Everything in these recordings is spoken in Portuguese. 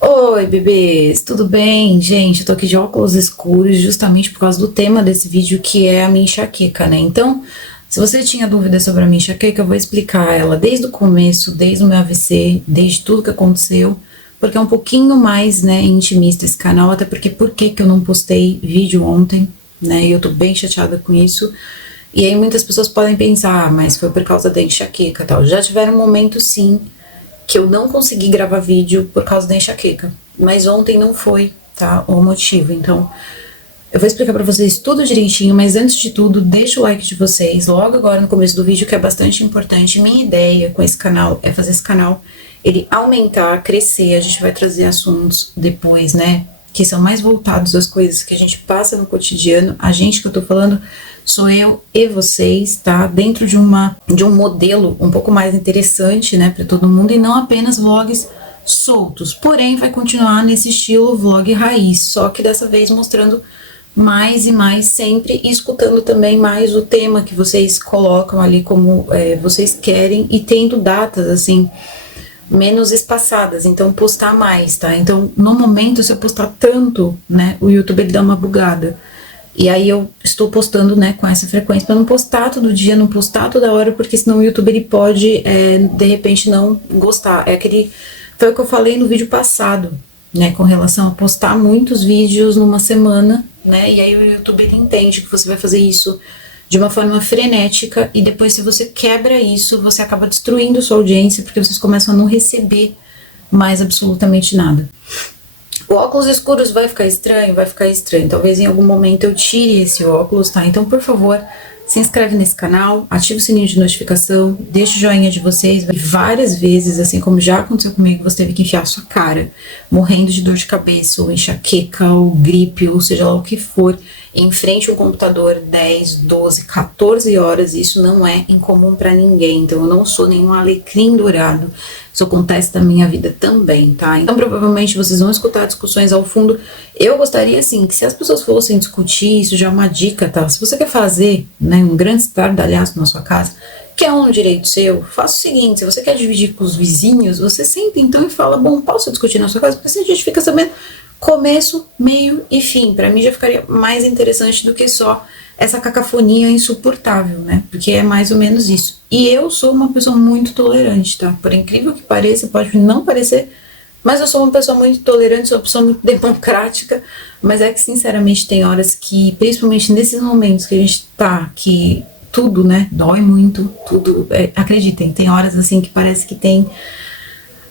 Oi, bebês, tudo bem? Gente, eu tô aqui de óculos escuros justamente por causa do tema desse vídeo que é a minha enxaqueca, né? Então, se você tinha dúvida sobre a minha enxaqueca, eu vou explicar ela desde o começo, desde o meu AVC, desde tudo que aconteceu, porque é um pouquinho mais, né, intimista esse canal, até porque por que que eu não postei vídeo ontem, né? E eu tô bem chateada com isso. E aí muitas pessoas podem pensar, mas foi por causa da enxaqueca e tal. Já tiveram momentos sim que eu não consegui gravar vídeo por causa da enxaqueca. Mas ontem não foi, tá? O motivo. Então, eu vou explicar pra vocês tudo direitinho, mas antes de tudo, deixa o like de vocês logo agora no começo do vídeo, que é bastante importante. Minha ideia com esse canal é fazer esse canal ele aumentar, crescer. A gente vai trazer assuntos depois, né, que são mais voltados às coisas que a gente passa no cotidiano. A gente que eu tô falando sou eu e vocês, tá? Dentro de um modelo um pouco mais interessante, né, para todo mundo, e não apenas vlogs soltos. Porém, vai continuar nesse estilo vlog raiz, só que dessa vez mostrando mais e mais sempre, e escutando também mais o tema que vocês colocam ali como vocês querem, e tendo datas assim menos espaçadas, então postar mais, tá? Então, no momento, se eu postar tanto, né, o YouTube ele dá uma bugada. E aí eu estou postando, né, com essa frequência, para não postar todo dia, não postar toda hora, porque senão o YouTube ele pode, de repente, não gostar. Foi o que eu falei no vídeo passado, né, com relação a postar muitos vídeos numa semana, né, e aí o YouTube ele entende que você vai fazer isso de uma forma frenética, e depois, se você quebra isso, você acaba destruindo sua audiência, porque vocês começam a não receber mais absolutamente nada. O óculos escuros vai ficar estranho? Vai ficar estranho. Talvez em algum momento eu tire esse óculos, tá? Então, por favor, se inscreve nesse canal, ativa o sininho de notificação, deixa o joinha de vocês. Várias vezes, assim como já aconteceu comigo, você teve que enfiar a sua cara, morrendo de dor de cabeça, ou enxaqueca, ou gripe, ou seja lá o que for, em frente a um computador 10, 12, 14 horas. Isso não é incomum para ninguém. Então, eu não sou nenhum alecrim dourado. Isso acontece na minha vida também, tá? Então, provavelmente, vocês vão escutar discussões ao fundo. Eu gostaria, assim, que se as pessoas fossem discutir, isso já é uma dica, tá? Se você quer fazer, né, um grande estardalhaço na sua casa, que é um direito seu, faça o seguinte: se você quer dividir com os vizinhos, você senta então e fala, bom, posso discutir na sua casa? Porque assim a gente fica sabendo começo, meio e fim. Pra mim já ficaria mais interessante do que só essa cacofonia insuportável, né? Porque é mais ou menos isso. E eu sou uma pessoa muito tolerante, tá? Por incrível que pareça, pode não parecer, mas eu sou uma pessoa muito tolerante, sou uma pessoa muito democrática, mas é que, sinceramente, tem horas que, principalmente nesses momentos que a gente tá, que tudo, né, dói muito, tudo, acreditem, tem horas, assim, que parece que tem,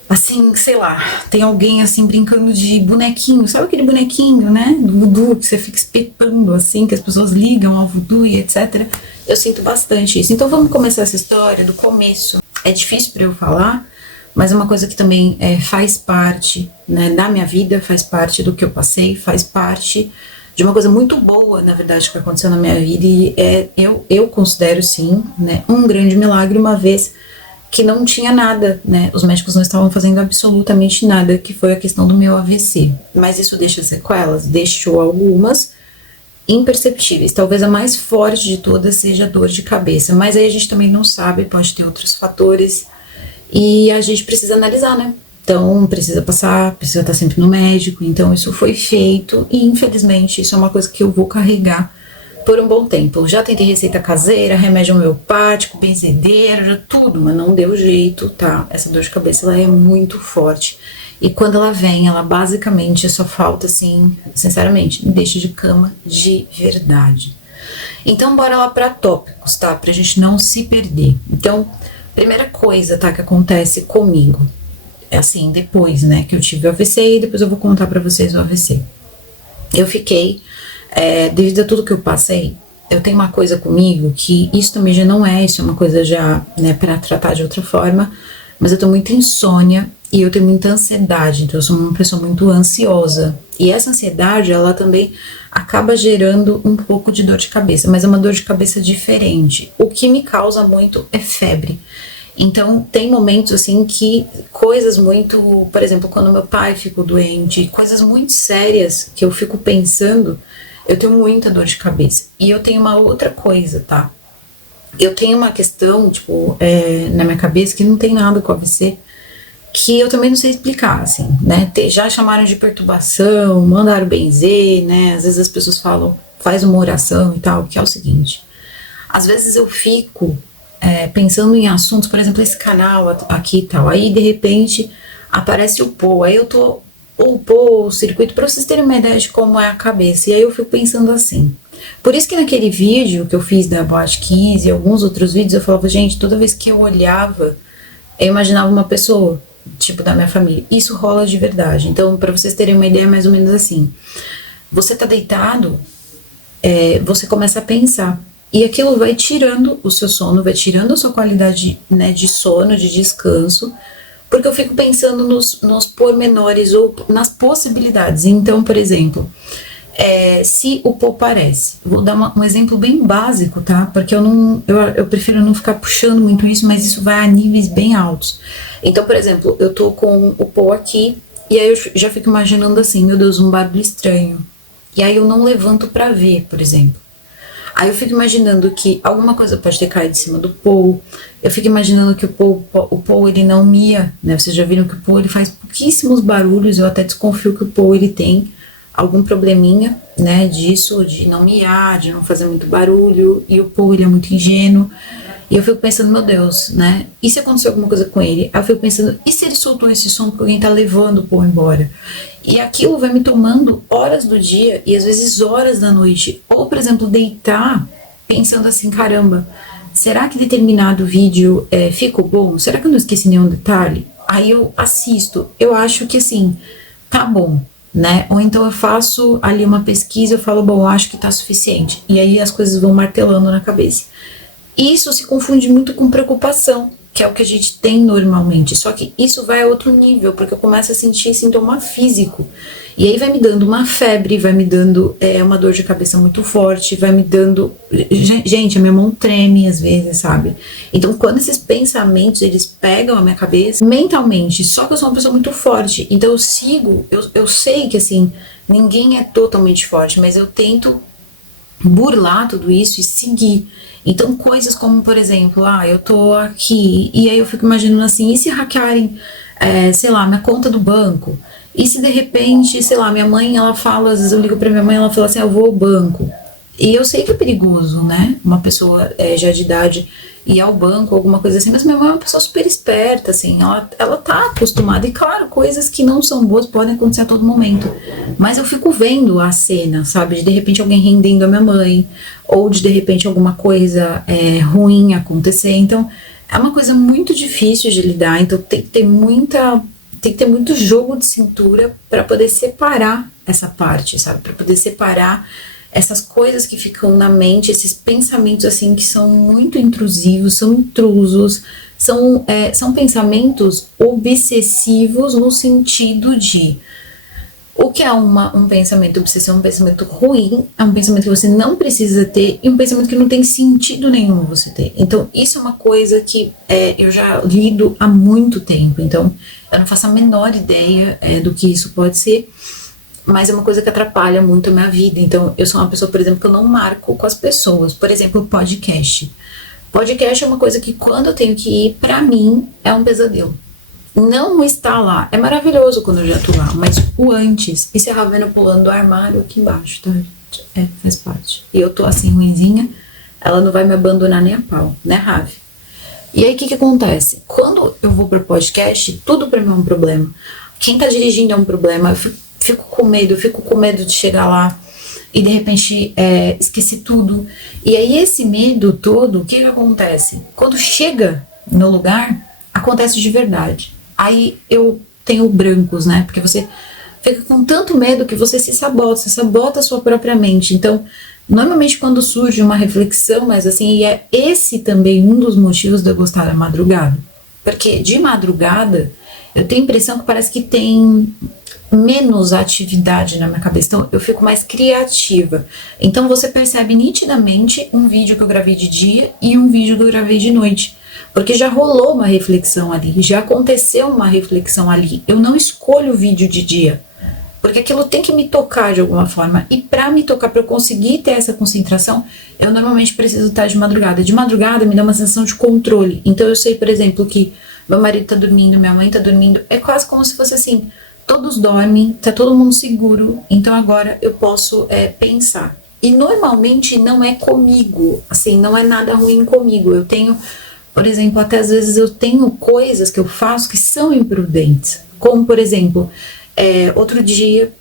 assim, sei lá, tem alguém, assim, brincando de bonequinho, sabe aquele bonequinho, né, do voodoo, que você fica espetando, assim, que as pessoas ligam ao voodoo e etc. Eu sinto bastante isso. Então vamos começar essa história do começo. É difícil pra eu falar, mas é uma coisa que também faz parte, né, da minha vida, faz parte do que eu passei, faz parte de uma coisa muito boa, na verdade, que aconteceu na minha vida, e eu considero, sim, né, um grande milagre, uma vez que não tinha nada, né, os médicos não estavam fazendo absolutamente nada, que foi a questão do meu AVC. Mas isso deixa sequelas? Deixou algumas, imperceptíveis. Talvez a mais forte de todas seja a dor de cabeça, mas aí a gente também não sabe, pode ter outros fatores, e a gente precisa analisar, né? Então, precisa passar, precisa estar sempre no médico. Então, isso foi feito e, infelizmente, isso é uma coisa que eu vou carregar por um bom tempo. Eu já tentei receita caseira, remédio homeopático, benzedeira, já tudo, mas não deu jeito, tá? Essa dor de cabeça, ela é muito forte. E quando ela vem, ela basicamente só falta, assim, sinceramente, me deixa de cama de verdade. Então, bora lá para tópicos, tá? Pra gente não se perder. Então, primeira coisa, tá, que acontece comigo, é assim, depois, né, que eu tive o AVC, e depois eu vou contar pra vocês o AVC. Eu fiquei, devido a tudo que eu passei, eu tenho uma coisa comigo, que isso também já não é, isso é uma coisa já, né, pra tratar de outra forma, mas eu tenho muita insônia, e eu tenho muita ansiedade, então eu sou uma pessoa muito ansiosa. E essa ansiedade, ela também acaba gerando um pouco de dor de cabeça, mas é uma dor de cabeça diferente. O que me causa muito é febre. Então, tem momentos assim que coisas muito, por exemplo, quando meu pai ficou doente, coisas muito sérias que eu fico pensando, eu tenho muita dor de cabeça. E eu tenho uma outra coisa, tá? Eu tenho uma questão, tipo, na minha cabeça que não tem nada com AVC, que eu também não sei explicar, assim, né? Já chamaram de perturbação, mandaram benzer, né? Às vezes as pessoas falam, faz uma oração e tal, que é o seguinte. Às vezes eu fico pensando em assuntos, por exemplo, esse canal aqui e tal, aí de repente aparece o Paul, aí eu tô, o Paul, o circuito, pra vocês terem uma ideia de como é a cabeça, e aí eu fico pensando assim. Por isso que naquele vídeo que eu fiz da Boate 15 e alguns outros vídeos, eu falava, gente, toda vez que eu olhava, eu imaginava uma pessoa, tipo, da minha família. Isso rola de verdade. Então, pra vocês terem uma ideia, mais ou menos assim. Você tá deitado, você começa a pensar. E aquilo vai tirando o seu sono, vai tirando a sua qualidade, né, de sono, de descanso, porque eu fico pensando nos pormenores ou nas possibilidades. Então, por exemplo, se o Paul parece, vou dar um exemplo bem básico, tá? Porque eu prefiro não ficar puxando muito isso, mas isso vai a níveis bem altos. Então, por exemplo, eu tô com o Paul aqui, e aí eu já fico imaginando assim, meu Deus, um barulho estranho. E aí eu não levanto pra ver, por exemplo. Aí eu fico imaginando que alguma coisa pode ter caído de cima do Paul. Eu fico imaginando que o Paul ele não mia, né? Vocês já viram que o Paul ele faz pouquíssimos barulhos. Eu até desconfio que o Paul ele tem algum probleminha, né? Disso, de não miar, de não fazer muito barulho. E o Paul ele é muito ingênuo. E eu fico pensando, meu Deus, né? E se acontecer alguma coisa com ele? Aí eu fico pensando, e se ele soltou esse som porque alguém tá levando o Paul embora? E aquilo vai me tomando horas do dia e às vezes horas da noite. Ou, por exemplo, deitar pensando assim, caramba, será que determinado vídeo ficou bom? Será que eu não esqueci nenhum detalhe? Aí eu assisto, eu acho que assim, tá bom, né? Ou então eu faço ali uma pesquisa, eu falo, bom, acho que tá suficiente. E aí as coisas vão martelando na cabeça. Isso se confunde muito com preocupação, que é o que a gente tem normalmente. Só que isso vai a outro nível, porque eu começo a sentir sintoma físico. E aí vai me dando uma febre, vai me dando uma dor de cabeça muito forte, vai me dando... Gente, a minha mão treme às vezes, sabe? Então, quando esses pensamentos, eles pegam a minha cabeça, mentalmente, só que eu sou uma pessoa muito forte. Então eu sigo, eu sei que assim, ninguém é totalmente forte, mas eu tento burlar tudo isso e seguir. Então coisas como, por exemplo, eu tô aqui e aí eu fico imaginando assim, e se hackearem, sei lá, minha conta do banco? E se de repente, sei lá, minha mãe, ela fala, às vezes eu ligo pra minha mãe, ela fala assim, eu vou ao banco. E eu sei que é perigoso, né? Uma pessoa já de idade ir ao banco, alguma coisa assim, mas minha mãe é uma pessoa super esperta, assim, ela tá acostumada. E claro, coisas que não são boas podem acontecer a todo momento. Mas eu fico vendo a cena, sabe? De repente alguém rendendo a minha mãe, ou de repente alguma coisa ruim acontecer. Então, é uma coisa muito difícil de lidar, então tem que ter muito jogo de cintura para poder separar essa parte, sabe? Para poder separar essas coisas que ficam na mente, esses pensamentos assim que são muito intrusivos, são intrusos, são pensamentos obsessivos no sentido de o que é um pensamento obsessivo, um pensamento ruim, é um pensamento que você não precisa ter e um pensamento que não tem sentido nenhum você ter. Então isso é uma coisa que eu já lido há muito tempo, então eu não faço a menor ideia do que isso pode ser. Mas é uma coisa que atrapalha muito a minha vida. Então, eu sou uma pessoa, por exemplo, que eu não marco com as pessoas. Por exemplo, podcast. Podcast é uma coisa que quando eu tenho que ir, pra mim, é um pesadelo. Não estar lá. É maravilhoso quando eu já tô lá, mas o antes. E se a Ravena pulando do armário aqui embaixo, tá? Faz parte. E eu tô assim, ruinzinha, ela não vai me abandonar nem a pau, né, Ravi? E aí, o que acontece? Quando eu vou pro podcast, tudo pra mim é um problema. Quem tá dirigindo é um problema. Eu fico com medo de chegar lá e de repente esquecer tudo. E aí esse medo todo, o que acontece? Quando chega no lugar, acontece de verdade. Aí eu tenho brancos, né? Porque você fica com tanto medo que você se sabota, você sabota a sua própria mente. Então, normalmente quando surge uma reflexão, mas assim, e é esse também um dos motivos de eu gostar da madrugada. Porque de madrugada, eu tenho a impressão que parece que tem menos atividade na minha cabeça, então eu fico mais criativa. Então você percebe nitidamente um vídeo que eu gravei de dia e um vídeo que eu gravei de noite, porque já rolou uma reflexão ali, já aconteceu uma reflexão ali. Eu não escolho o vídeo de dia, porque aquilo tem que me tocar de alguma forma, e para me tocar, para eu conseguir ter essa concentração, eu normalmente preciso estar de madrugada. De madrugada me dá uma sensação de controle, então eu sei, por exemplo, que meu marido tá dormindo, minha mãe tá dormindo. É quase como se fosse assim, todos dormem, tá todo mundo seguro, então agora eu posso pensar. E normalmente não é comigo, assim, não é nada ruim comigo. Eu tenho, por exemplo, até às vezes eu tenho coisas que eu faço que são imprudentes. Como, por exemplo, outro dia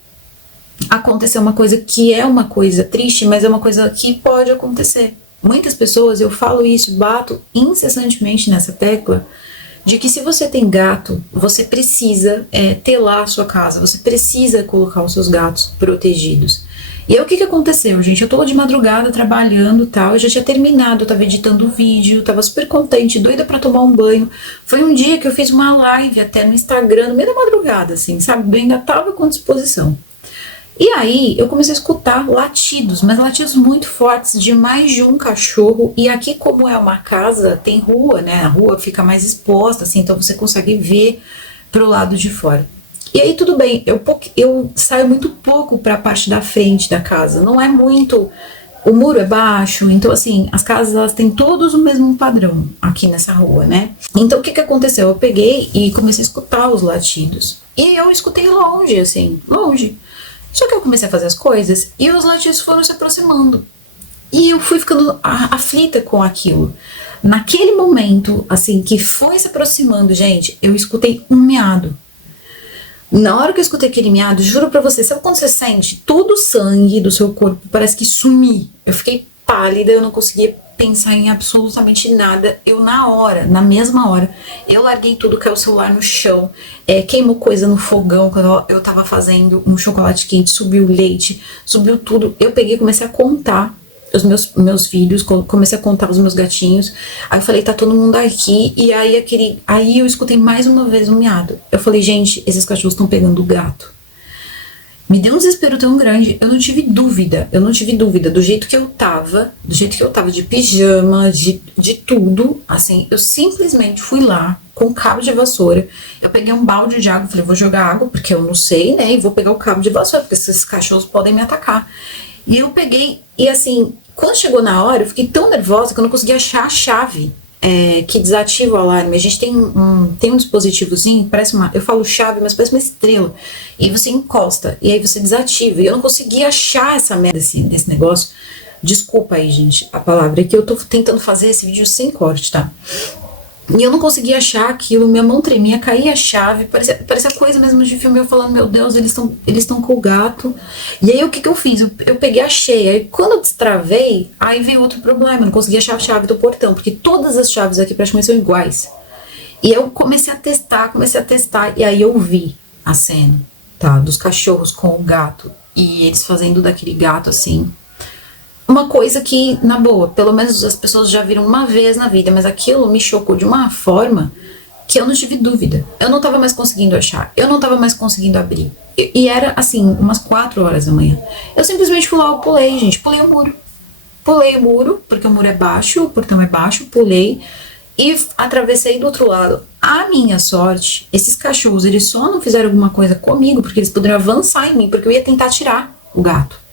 aconteceu uma coisa que é uma coisa triste, mas é uma coisa que pode acontecer. Muitas pessoas, eu falo isso, bato incessantemente nessa tecla, de que se você tem gato, você precisa ter lá a sua casa, você precisa colocar os seus gatos protegidos. E aí o que aconteceu, gente? Eu tô de madrugada trabalhando e tal, eu já tinha terminado, eu tava editando o vídeo, tava super contente, doida pra tomar um banho. Foi um dia que eu fiz uma live até no Instagram, no meio da madrugada, assim, sabe? Eu ainda tava com disposição. E aí eu comecei a escutar latidos, mas latidos muito fortes de mais de um cachorro. E aqui, como é uma casa, tem rua, né? A rua fica mais exposta, assim, então você consegue ver pro lado de fora. E aí tudo bem, eu saio muito pouco para a parte da frente da casa, não é muito. O muro é baixo, então assim, as casas elas têm todos o mesmo padrão aqui nessa rua, né? Então o que aconteceu? Eu peguei e comecei a escutar os latidos. E eu escutei longe, assim, longe. Só que eu comecei a fazer as coisas e os latidos foram se aproximando. E eu fui ficando aflita com aquilo. Naquele momento, assim, que foi se aproximando, gente, eu escutei um miado. Na hora que eu escutei aquele miado, juro pra você, sabe quando você sente todo o sangue do seu corpo parece que sumir? Eu fiquei pálida, eu não conseguia pensar em absolutamente nada. Eu na mesma hora, eu larguei tudo, caiu o celular no chão, queimou coisa no fogão quando eu tava fazendo um chocolate quente, subiu leite, subiu tudo. Eu peguei e comecei a contar os meus filhos, comecei a contar os meus gatinhos. Aí eu falei, tá todo mundo aqui. E aí eu escutei mais uma vez um miado. Eu falei, gente, esses cachorros estão pegando o gato. Me deu um desespero tão grande, eu não tive dúvida, do jeito que eu tava, de pijama, de tudo, assim, eu simplesmente fui lá com um cabo de vassoura, eu peguei um balde de água, falei, vou jogar água, porque eu não sei, né, e vou pegar o cabo de vassoura, porque esses cachorros podem me atacar. E eu peguei, e assim, quando chegou na hora, eu fiquei tão nervosa que eu não conseguia achar a chave que desativa o alarme. A gente tem um dispositivozinho, parece eu falo chave, mas parece uma estrela. E você encosta, e aí você desativa. E eu não conseguia achar essa merda desse negócio. Desculpa aí, gente, a palavra. É que eu tô tentando fazer esse vídeo sem corte, tá? E eu não conseguia achar aquilo, minha mão tremia, caía a chave, parecia coisa mesmo de filme, eu falando, meu Deus, eles estão com o gato. E aí o que eu fiz? Eu peguei, achei, aí quando eu destravei, aí veio outro problema, eu não conseguia achar a chave do portão, porque todas as chaves aqui praticamente são iguais. E eu comecei a testar, e aí eu vi a cena, tá, dos cachorros com o gato, e eles fazendo daquele gato assim. Uma coisa que, na boa, pelo menos as pessoas já viram uma vez na vida, mas aquilo me chocou de uma forma que eu não tive dúvida. Eu não tava mais conseguindo achar, eu não tava mais conseguindo abrir. E era, assim, umas 4 horas da manhã. Eu simplesmente fui lá, eu pulei, gente, pulei o muro. Pulei o muro, porque o muro é baixo, o portão é baixo, pulei e atravessei do outro lado. A minha sorte, esses cachorros, eles só não fizeram alguma coisa comigo, porque eles poderiam avançar em mim, porque eu ia tentar tirar o gato.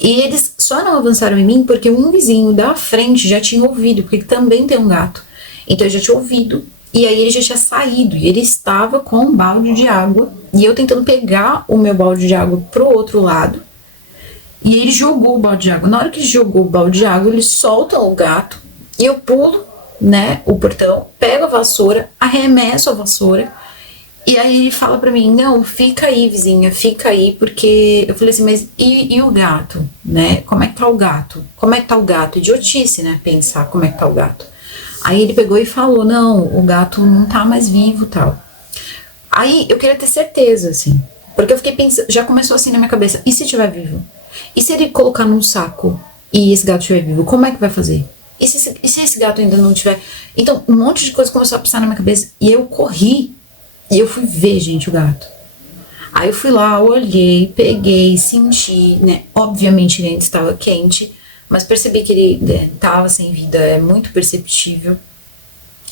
E eles só não avançaram em mim porque um vizinho da frente já tinha ouvido, porque ele também tem um gato. Então eu já tinha ouvido, e aí ele já tinha saído, e ele estava com um balde de água, e eu tentando pegar o meu balde de água pro outro lado, e ele jogou o balde de água. Na hora que ele jogou o balde de água, ele solta o gato, e eu pulo, né, o portão, pego a vassoura, arremesso a vassoura, e aí ele fala pra mim, não, fica aí, vizinha, fica aí, porque eu falei assim, mas e o gato, né? Como é que tá o gato? Como é que tá o gato? Idiotice, né? Pensar como é que tá o gato. Aí ele pegou e falou, não, o gato não tá mais vivo, tal. Aí eu queria ter certeza, assim, porque eu fiquei pensando, já começou assim na minha cabeça, e se tiver vivo? E se ele colocar num saco e esse gato estiver vivo, como é que vai fazer? E se esse gato ainda não tiver? Então, um monte de coisa começou a passar na minha cabeça, e eu corri. E eu fui ver, gente, o gato. Aí eu fui lá, olhei, peguei, senti, né? Obviamente ele ainda estava quente, mas percebi que ele estava sem vida, é muito perceptível.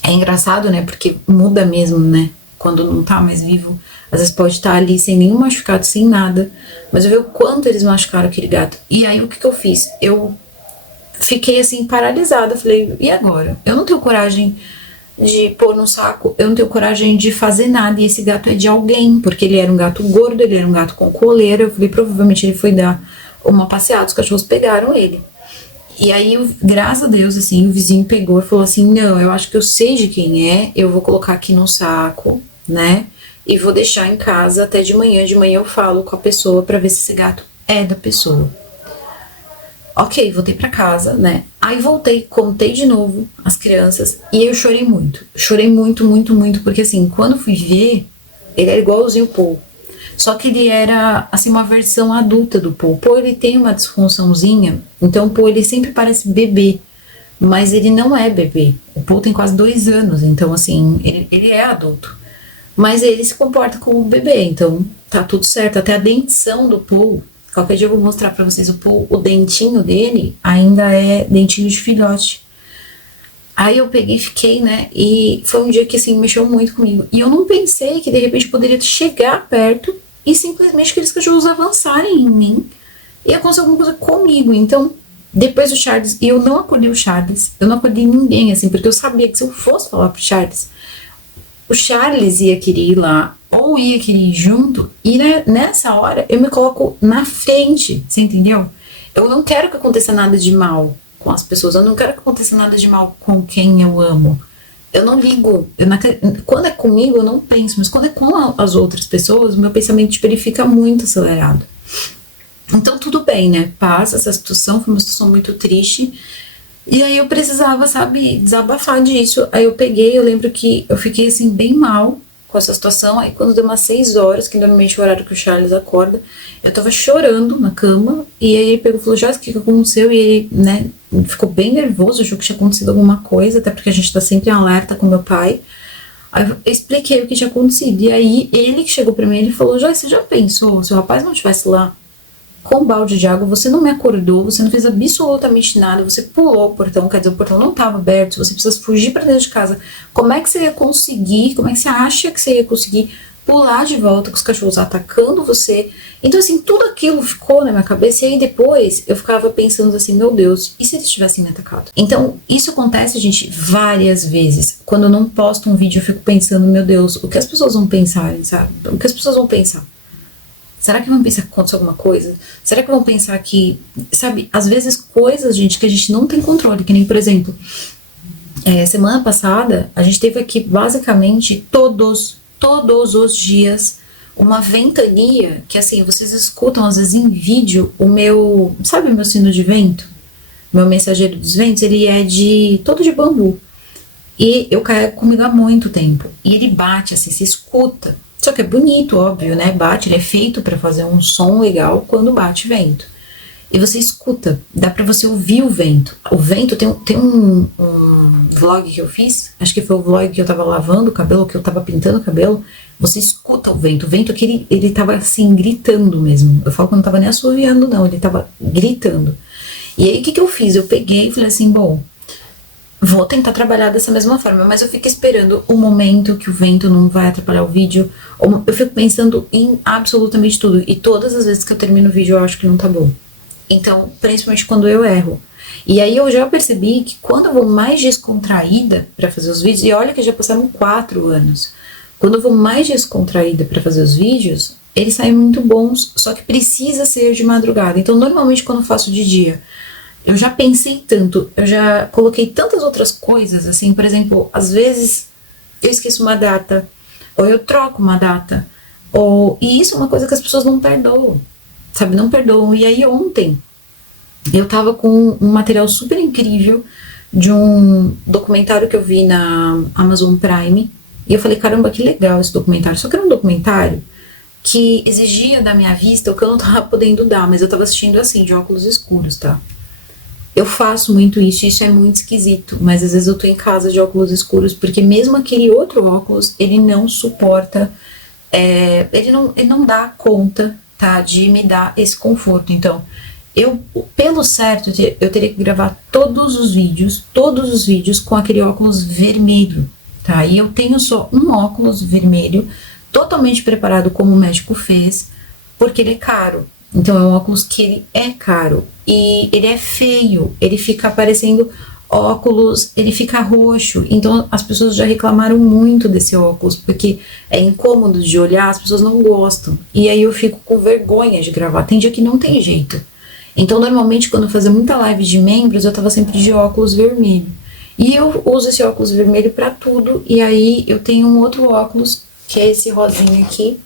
É engraçado, né? Porque muda mesmo, né? Quando não tá mais vivo, às vezes pode estar ali sem nenhum machucado, sem nada. Mas eu vi o quanto eles machucaram aquele gato. E aí o que eu fiz? Eu fiquei assim, paralisada. Falei, e agora? Eu não tenho coragem de pôr no saco, eu não tenho coragem de fazer nada. E esse gato é de alguém, porque ele era um gato gordo, ele era um gato com coleira. Eu falei, provavelmente ele foi dar uma passeada, os cachorros pegaram ele. E aí, graças a Deus, assim, o vizinho pegou e falou assim, não, eu acho que eu sei de quem é, eu vou colocar aqui no saco, né, e vou deixar em casa até de manhã eu falo com a pessoa pra ver se esse gato é da pessoa. Ok, voltei pra casa, né, aí voltei, contei de novo as crianças, e eu chorei muito, muito, porque assim, quando fui ver, ele era igualzinho o Paul. Só que ele era, assim, uma versão adulta do Paul. O Paul, ele tem uma disfunçãozinha, então o Paul, ele sempre parece bebê, mas ele não é bebê. O Paul tem quase 2 anos, então, assim, ele é adulto. Mas ele se comporta como bebê, então tá tudo certo. Até a dentição do Paul, qualquer dia eu vou mostrar pra vocês o Paul, o dentinho dele ainda é dentinho de filhote. Aí eu peguei e fiquei, né, e foi um dia que, assim, mexeu muito comigo. E eu não pensei que, de repente, poderia chegar perto e simplesmente aqueles cachorros avançarem em mim e acontecer alguma coisa comigo. Então, depois do Charles, e eu não acordei o Charles, eu não acordei ninguém, assim, porque eu sabia que se eu fosse falar pro Charles, o Charles ia querer ir lá, ou ia querer ir junto, e né, nessa hora eu me coloco na frente, você entendeu? Eu não quero que aconteça nada de mal com as pessoas, eu não quero que aconteça nada de mal com quem eu amo. Eu não ligo, quando é comigo eu não penso, mas quando é com as outras pessoas, o meu pensamento, tipo, ele fica muito acelerado. Então tudo bem, né, passa essa situação, foi uma situação muito triste, e aí eu precisava, sabe, desabafar disso. Aí eu peguei, eu lembro que eu fiquei assim bem mal com essa situação. Aí quando deu umas 6 horas, que normalmente é o horário que o Charles acorda, eu tava chorando na cama, e aí ele pegou e falou, já, o que aconteceu? E ele, né, ficou bem nervoso, achou que tinha acontecido alguma coisa, até porque a gente tá sempre em alerta com meu pai. Aí eu expliquei o que tinha acontecido, e aí ele que chegou pra mim, ele falou, já, você já pensou, se o rapaz não estivesse lá com um balde de água, você não me acordou, você não fez absolutamente nada, você pulou o portão, quer dizer, o portão não estava aberto, você precisa fugir para dentro de casa. Como é que você ia conseguir, como é que você acha que você ia conseguir pular de volta com os cachorros atacando você? Então, assim, tudo aquilo ficou na minha cabeça, e aí depois eu ficava pensando assim, meu Deus, e se eles tivessem me atacado? Então, isso acontece, gente, várias vezes. Quando eu não posto um vídeo, eu fico pensando, meu Deus, o que as pessoas vão pensar, sabe? O que as pessoas vão pensar? Será que vão pensar que aconteceu alguma coisa? Será que vão pensar que, sabe, às vezes coisas, gente, que a gente não tem controle, que nem, por exemplo, semana passada, a gente teve aqui basicamente todos os dias uma ventania, que assim, vocês escutam às vezes em vídeo o meu, sabe o meu sino de vento? Meu mensageiro dos ventos, ele é todo de bambu. E eu carrego comigo há muito tempo. E ele bate, assim, se escuta. Só que é bonito, óbvio, né? Bate, ele é feito para fazer um som legal quando bate vento. E você escuta, dá para você ouvir o vento. O vento, tem um vlog que eu fiz, acho que foi o vlog que eu tava lavando o cabelo, que eu tava pintando o cabelo. Você escuta o vento que ele tava assim, gritando mesmo. Eu falo que não tava nem assoviando, não, ele tava gritando. E aí o que eu fiz? Eu peguei e falei assim, bom, vou tentar trabalhar dessa mesma forma, mas eu fico esperando o momento que o vento não vai atrapalhar o vídeo. Eu fico pensando em absolutamente tudo. E todas as vezes que eu termino o vídeo eu acho que não tá bom. Então, principalmente quando eu erro. E aí eu já percebi que quando eu vou mais descontraída pra fazer os vídeos, e olha que já passaram 4 anos, quando eu vou mais descontraída pra fazer os vídeos, eles saem muito bons, só que precisa ser de madrugada. Então, normalmente quando eu faço de dia, eu já pensei tanto, eu já coloquei tantas outras coisas, assim, por exemplo, às vezes eu esqueço uma data, ou eu troco uma data, e isso é uma coisa que as pessoas não perdoam, sabe, não perdoam. E aí ontem, eu tava com um material super incrível de um documentário que eu vi na Amazon Prime, e eu falei, caramba, que legal esse documentário, só que era um documentário que exigia da minha vista o que eu não tava podendo dar, mas eu tava assistindo assim, de óculos escuros, tá? Eu faço muito isso, e isso é muito esquisito, mas às vezes eu tô em casa de óculos escuros, porque mesmo aquele outro óculos, ele não suporta, ele não dá conta, tá, de me dar esse conforto. Então, pelo certo, eu teria que gravar todos os vídeos com aquele óculos vermelho, tá? E eu tenho só um óculos vermelho, totalmente preparado como o médico fez, porque ele é caro. Então é um óculos que ele é caro e ele é feio, ele fica aparecendo óculos, ele fica roxo. Então as pessoas já reclamaram muito desse óculos, porque é incômodo de olhar, as pessoas não gostam. E aí eu fico com vergonha de gravar. Tem dia que não tem jeito. Então normalmente quando eu fazia muita live de membros, eu tava sempre de óculos vermelho. E eu uso esse óculos vermelho pra tudo. E aí eu tenho um outro óculos, que é esse rosinha aqui,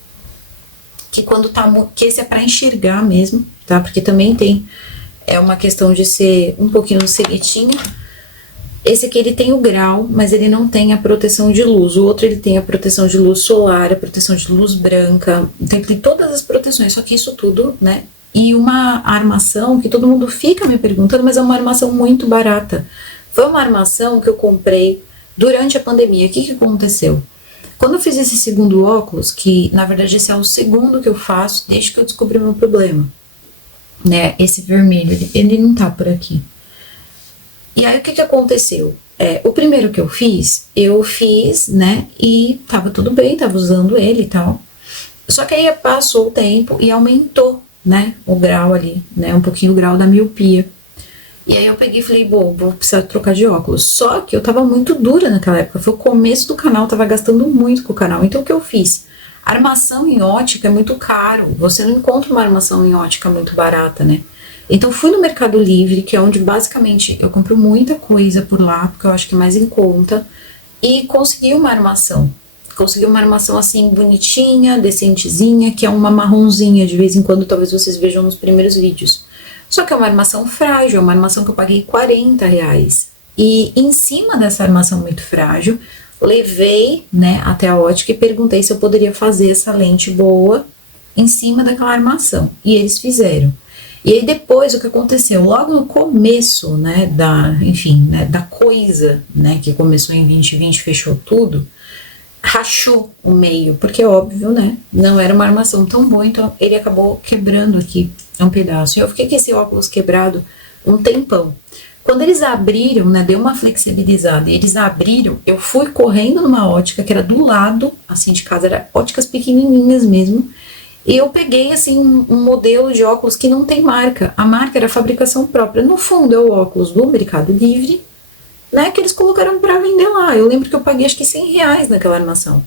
que quando tá, que esse é pra enxergar mesmo, tá? Porque também tem, é uma questão de ser um pouquinho ceguetinha. Esse aqui ele tem o grau, mas ele não tem a proteção de luz. O outro ele tem a proteção de luz solar, a proteção de luz branca, tem todas as proteções, só que isso tudo, né? E uma armação que todo mundo fica me perguntando, mas é uma armação muito barata. Foi uma armação que eu comprei durante a pandemia. O que aconteceu? Quando eu fiz esse segundo óculos, que na verdade esse é o segundo que eu faço desde que eu descobri o meu problema, né? Esse vermelho, ele não tá por aqui. E aí o que aconteceu? O primeiro que eu fiz, né, e tava tudo bem, tava usando ele e tal. Só que aí passou o tempo e aumentou, né, o grau ali, né, um pouquinho o grau da miopia. E aí eu peguei e falei, bom, vou precisar trocar de óculos. Só que eu tava muito dura naquela época, foi o começo do canal, tava gastando muito com o canal. Então o que eu fiz? Armação em ótica é muito caro, você não encontra uma armação em ótica muito barata, né? Então fui no Mercado Livre, que é onde basicamente eu compro muita coisa por lá, porque eu acho que é mais em conta, e consegui uma armação. Consegui uma armação assim bonitinha, decentezinha, que é uma marronzinha, de vez em quando talvez vocês vejam nos primeiros vídeos. Só que é uma armação frágil, é uma armação que eu paguei R$40. E em cima dessa armação muito frágil, levei, né, até a ótica e perguntei se eu poderia fazer essa lente boa em cima daquela armação. E eles fizeram. E aí depois o que aconteceu? Logo no começo, né, da coisa, né, que começou em 2020, fechou tudo, rachou o meio, porque óbvio, né, não era uma armação tão boa, então ele acabou quebrando aqui um pedaço. E eu fiquei com esse óculos quebrado um tempão. Quando eles abriram, né, deu uma flexibilizada, e eles abriram, eu fui correndo numa ótica que era do lado, assim, de casa, era óticas pequenininhas mesmo. E eu peguei, assim, um modelo de óculos que não tem marca. A marca era a fabricação própria. No fundo, é o óculos do Mercado Livre, né, que eles colocaram para vender lá. Eu lembro que eu paguei, acho que R$100 naquela armação.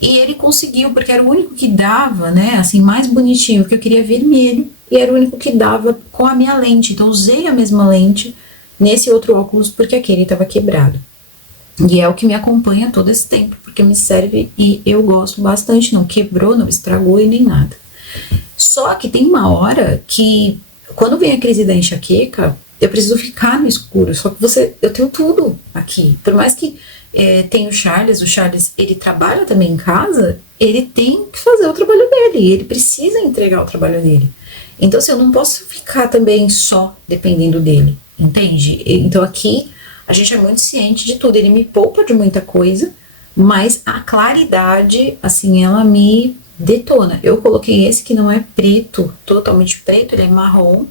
E ele conseguiu, porque era o único que dava, né, assim, mais bonitinho, porque eu queria vermelho, e era o único que dava com a minha lente. Então, eu usei a mesma lente nesse outro óculos, porque aquele estava quebrado. E é o que me acompanha todo esse tempo, porque me serve e eu gosto bastante. Não quebrou, não estragou e nem nada. Só que tem uma hora que, quando vem a crise da enxaqueca, eu preciso ficar no escuro. Só que eu tenho tudo aqui. Por mais que tenha o Charles ele trabalha também em casa, ele tem que fazer o trabalho dele, ele precisa entregar o trabalho dele. Então, assim, eu não posso ficar também só dependendo dele, entende? Então aqui a gente é muito ciente de tudo, ele me poupa de muita coisa, mas a claridade, assim, ela me detona. Eu coloquei esse que não é preto, totalmente preto, ele é marrom,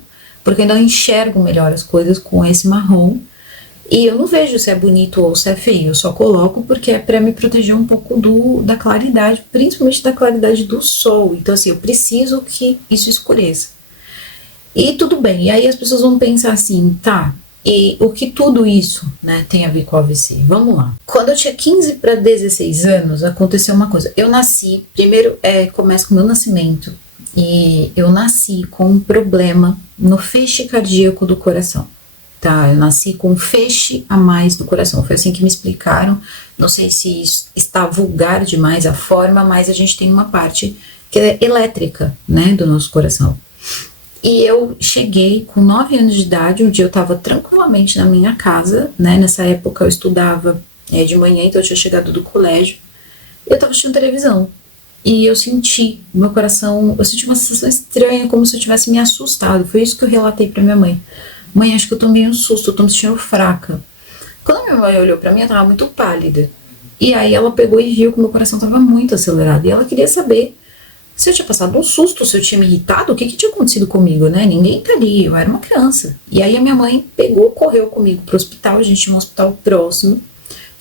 porque eu não enxergo melhor as coisas com esse marrom, e eu não vejo se é bonito ou se é feio, eu só coloco porque é pra me proteger um pouco da claridade, principalmente da claridade do sol. Então, assim, eu preciso que isso escureça. E tudo bem, e aí as pessoas vão pensar assim, tá, e o que tudo isso, né, tem a ver com o AVC? Vamos lá. Quando eu tinha 15 para 16 anos, aconteceu uma coisa. Eu nasci, primeiro começa com o meu nascimento, e eu nasci com um problema no feixe cardíaco do coração, tá? Eu nasci com um feixe a mais do coração, foi assim que me explicaram. Não sei se isso está vulgar demais a forma, mas a gente tem uma parte que é elétrica, né, do nosso coração. E eu cheguei com 9 anos de idade, um dia eu estava tranquilamente na minha casa, né, nessa época eu estudava de manhã, então eu tinha chegado do colégio, eu estava assistindo televisão, e eu senti, meu coração, eu senti uma sensação estranha, como se eu tivesse me assustado, foi isso que eu relatei pra minha mãe. Mãe, acho que eu tomei um susto, eu tô me sentindo fraca. Quando a minha mãe olhou pra mim, eu tava muito pálida, e aí ela pegou e viu que meu coração tava muito acelerado, e ela queria saber se eu tinha passado um susto, se eu tinha me irritado, o que tinha acontecido comigo, né? Ninguém tá ali, eu era uma criança. E aí a minha mãe pegou, correu comigo pro hospital, a gente tinha um hospital próximo,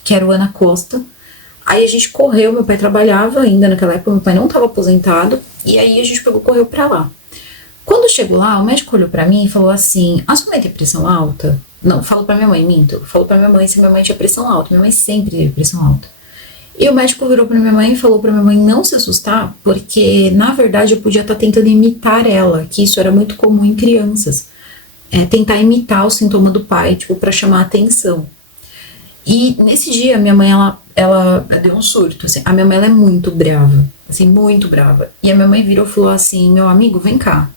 que era o Ana Costa. Aí a gente correu, meu pai trabalhava ainda naquela época, meu pai não estava aposentado, e aí a gente pegou, correu pra lá. Quando chegou lá, o médico olhou pra mim e falou assim, a sua mãe tem pressão alta? Não, falo pra minha mãe, minto. Falo pra minha mãe se minha mãe tinha pressão alta. Minha mãe sempre teve pressão alta. E o médico virou pra minha mãe e falou pra minha mãe não se assustar, porque na verdade eu podia estar tentando imitar ela, que isso era muito comum em crianças. Tentar imitar o sintoma do pai, tipo, pra chamar a atenção. E nesse dia, minha mãe, ela deu um surto, assim. A minha mãe, ela é muito brava, assim, muito brava. E a minha mãe virou e falou assim, meu amigo, vem cá.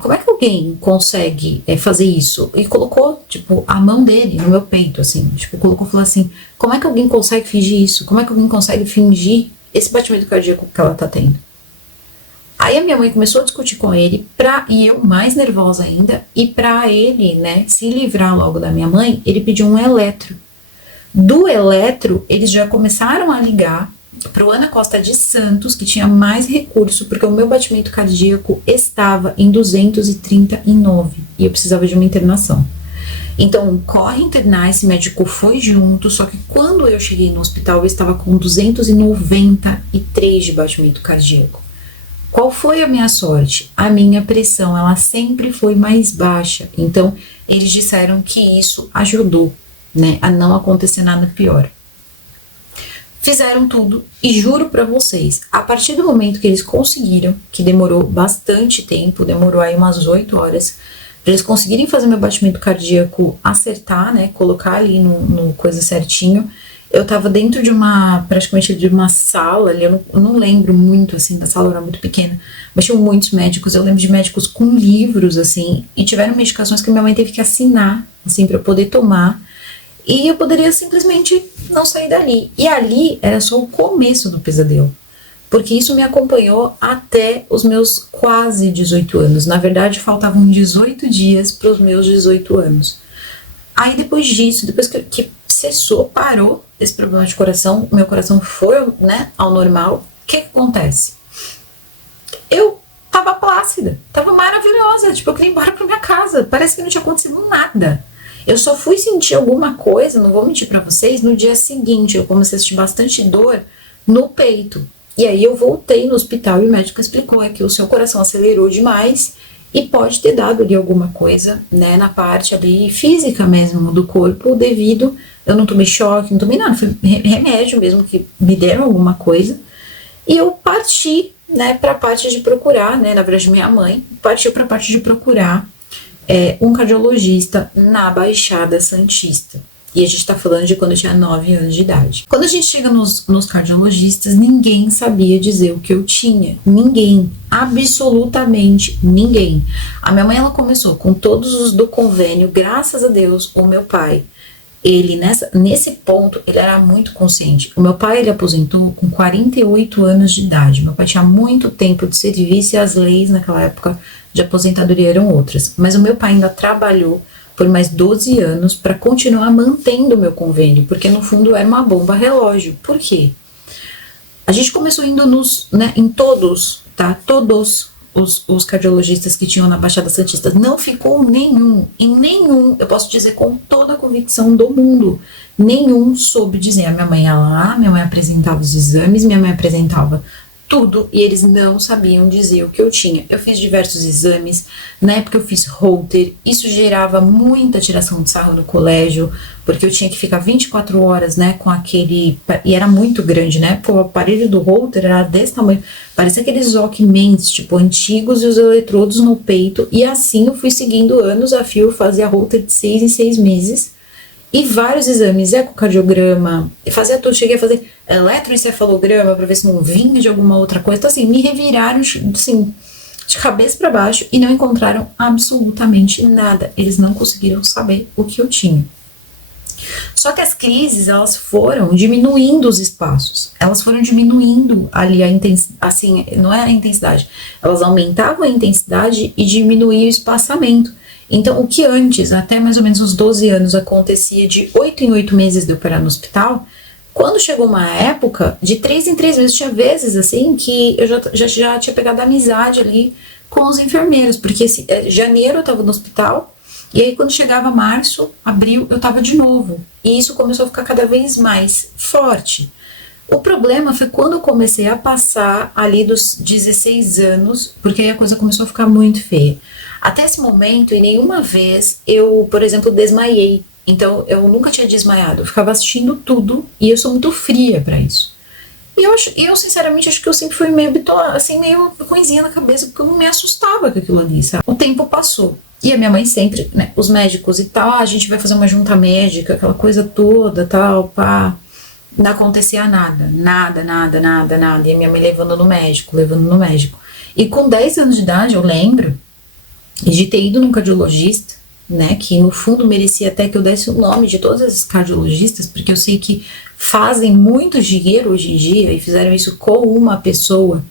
Como é que alguém consegue fazer isso? E colocou, tipo, a mão dele no meu peito, assim. Tipo, colocou e falou assim, como é que alguém consegue fingir isso? Como é que alguém consegue fingir esse batimento cardíaco que ela tá tendo? Aí a minha mãe começou a discutir com ele, e eu mais nervosa ainda, e pra ele, né, se livrar logo da minha mãe, ele pediu um eletro. Do eletro, eles já começaram a ligar pro Ana Costa de Santos, que tinha mais recurso, porque o meu batimento cardíaco estava em 239 e eu precisava de uma internação. Então, corre internar, esse médico foi junto, só que quando eu cheguei no hospital, eu estava com 293 de batimento cardíaco. Qual foi a minha sorte? A minha pressão, ela sempre foi mais baixa. Então, eles disseram que isso ajudou, né, a não acontecer nada pior. Fizeram tudo e juro pra vocês, a partir do momento que eles conseguiram, que demorou bastante tempo, demorou aí umas 8 horas, pra eles conseguirem fazer meu batimento cardíaco acertar, né, colocar ali no coisa certinho, eu tava dentro de praticamente de uma sala ali, eu não lembro muito, assim, da sala era muito pequena, mas tinham muitos médicos, eu lembro de médicos com livros, assim, e tiveram medicações que minha mãe teve que assinar, assim, pra eu poder tomar, e eu poderia simplesmente não sair dali. E ali era só o começo do pesadelo, porque isso me acompanhou até os meus quase 18 anos, na verdade faltavam 18 dias para os meus 18 anos. Aí depois disso, depois que cessou, parou esse problema de coração, meu coração foi, né, ao normal, o que acontece? Eu tava plácida, tava maravilhosa, tipo, eu queria ir embora pra minha casa, parece que não tinha acontecido nada. Eu só fui sentir alguma coisa, não vou mentir pra vocês, no dia seguinte, eu comecei a sentir bastante dor no peito. E aí eu voltei no hospital e o médico explicou que o seu coração acelerou demais e pode ter dado ali alguma coisa, né, na parte ali física mesmo do corpo devido, eu não tomei choque, não tomei nada, foi remédio mesmo que me deram alguma coisa. E eu parti, né, pra parte de procurar, né, na verdade minha mãe partiu pra parte de procurar um cardiologista na Baixada Santista. E a gente tá falando de quando eu tinha 9 anos de idade. Quando a gente chega nos cardiologistas, ninguém sabia dizer o que eu tinha. Ninguém. Absolutamente ninguém. A minha mãe, ela começou com todos os do convênio, graças a Deus, o meu pai. Ele, nesse ponto, ele era muito consciente. O meu pai, ele aposentou com 48 anos de idade. Meu pai tinha muito tempo de serviço e as leis naquela época de aposentadoria eram outras. Mas o meu pai ainda trabalhou por mais 12 anos para continuar mantendo o meu convênio, porque no fundo era uma bomba relógio. Por quê? A gente começou indo em todos, tá? Todos os cardiologistas que tinham na Baixada Santista. Não ficou nenhum, eu posso dizer com toda a convicção do mundo, nenhum soube dizer. A minha mãe ia lá, minha mãe apresentava os exames, minha mãe apresentava tudo e eles não sabiam dizer o que eu tinha. Eu fiz diversos exames, na época eu fiz Holter, isso gerava muita tiração de sarro no colégio, porque eu tinha que ficar 24 horas, né, com aquele, e era muito grande, né, porque o aparelho do Holter era desse tamanho, parecia aqueles Walkmans, tipo, antigos e os eletrodos no peito, e assim eu fui seguindo anos a fio, fazia Holter de 6 em 6 meses, e vários exames, ecocardiograma, fazia tudo, cheguei a fazer eletroencefalograma para ver se não vinha de alguma outra coisa. Então, assim, me reviraram, assim, de cabeça para baixo e não encontraram absolutamente nada. Eles não conseguiram saber o que eu tinha. Só que as crises, elas foram diminuindo os espaços, elas foram diminuindo ali a intensidade, assim, não é a intensidade, elas aumentavam a intensidade e diminuíam o espaçamento. Então, o que antes, até mais ou menos uns 12 anos, acontecia de 8 em 8 meses de operar no hospital, quando chegou uma época, de 3 em 3 meses, tinha vezes, assim, que eu já tinha pegado amizade ali com os enfermeiros, porque janeiro eu tava no hospital, e aí quando chegava março, abril, eu tava de novo. E isso começou a ficar cada vez mais forte. O problema foi quando eu comecei a passar ali dos 16 anos, porque aí a coisa começou a ficar muito feia. Até esse momento, em nenhuma vez eu, por exemplo, desmaiei. Então eu nunca tinha desmaiado, eu ficava assistindo tudo e eu sou muito fria pra isso. E eu sinceramente acho que eu sempre fui meio assim, meio coisinha na cabeça, porque eu não me assustava com aquilo ali, sabe? O tempo passou. E a minha mãe sempre, né, os médicos e tal, a gente vai fazer uma junta médica, aquela coisa toda, tal, pá. Não acontecia nada, nada, nada, nada, nada. E a minha mãe levando no médico, levando no médico. E com 10 anos de idade, eu lembro de ter ido num cardiologista, né, que no fundo merecia até que eu desse o nome de todos esses cardiologistas, porque eu sei que fazem muito dinheiro hoje em dia e fizeram isso com uma pessoa,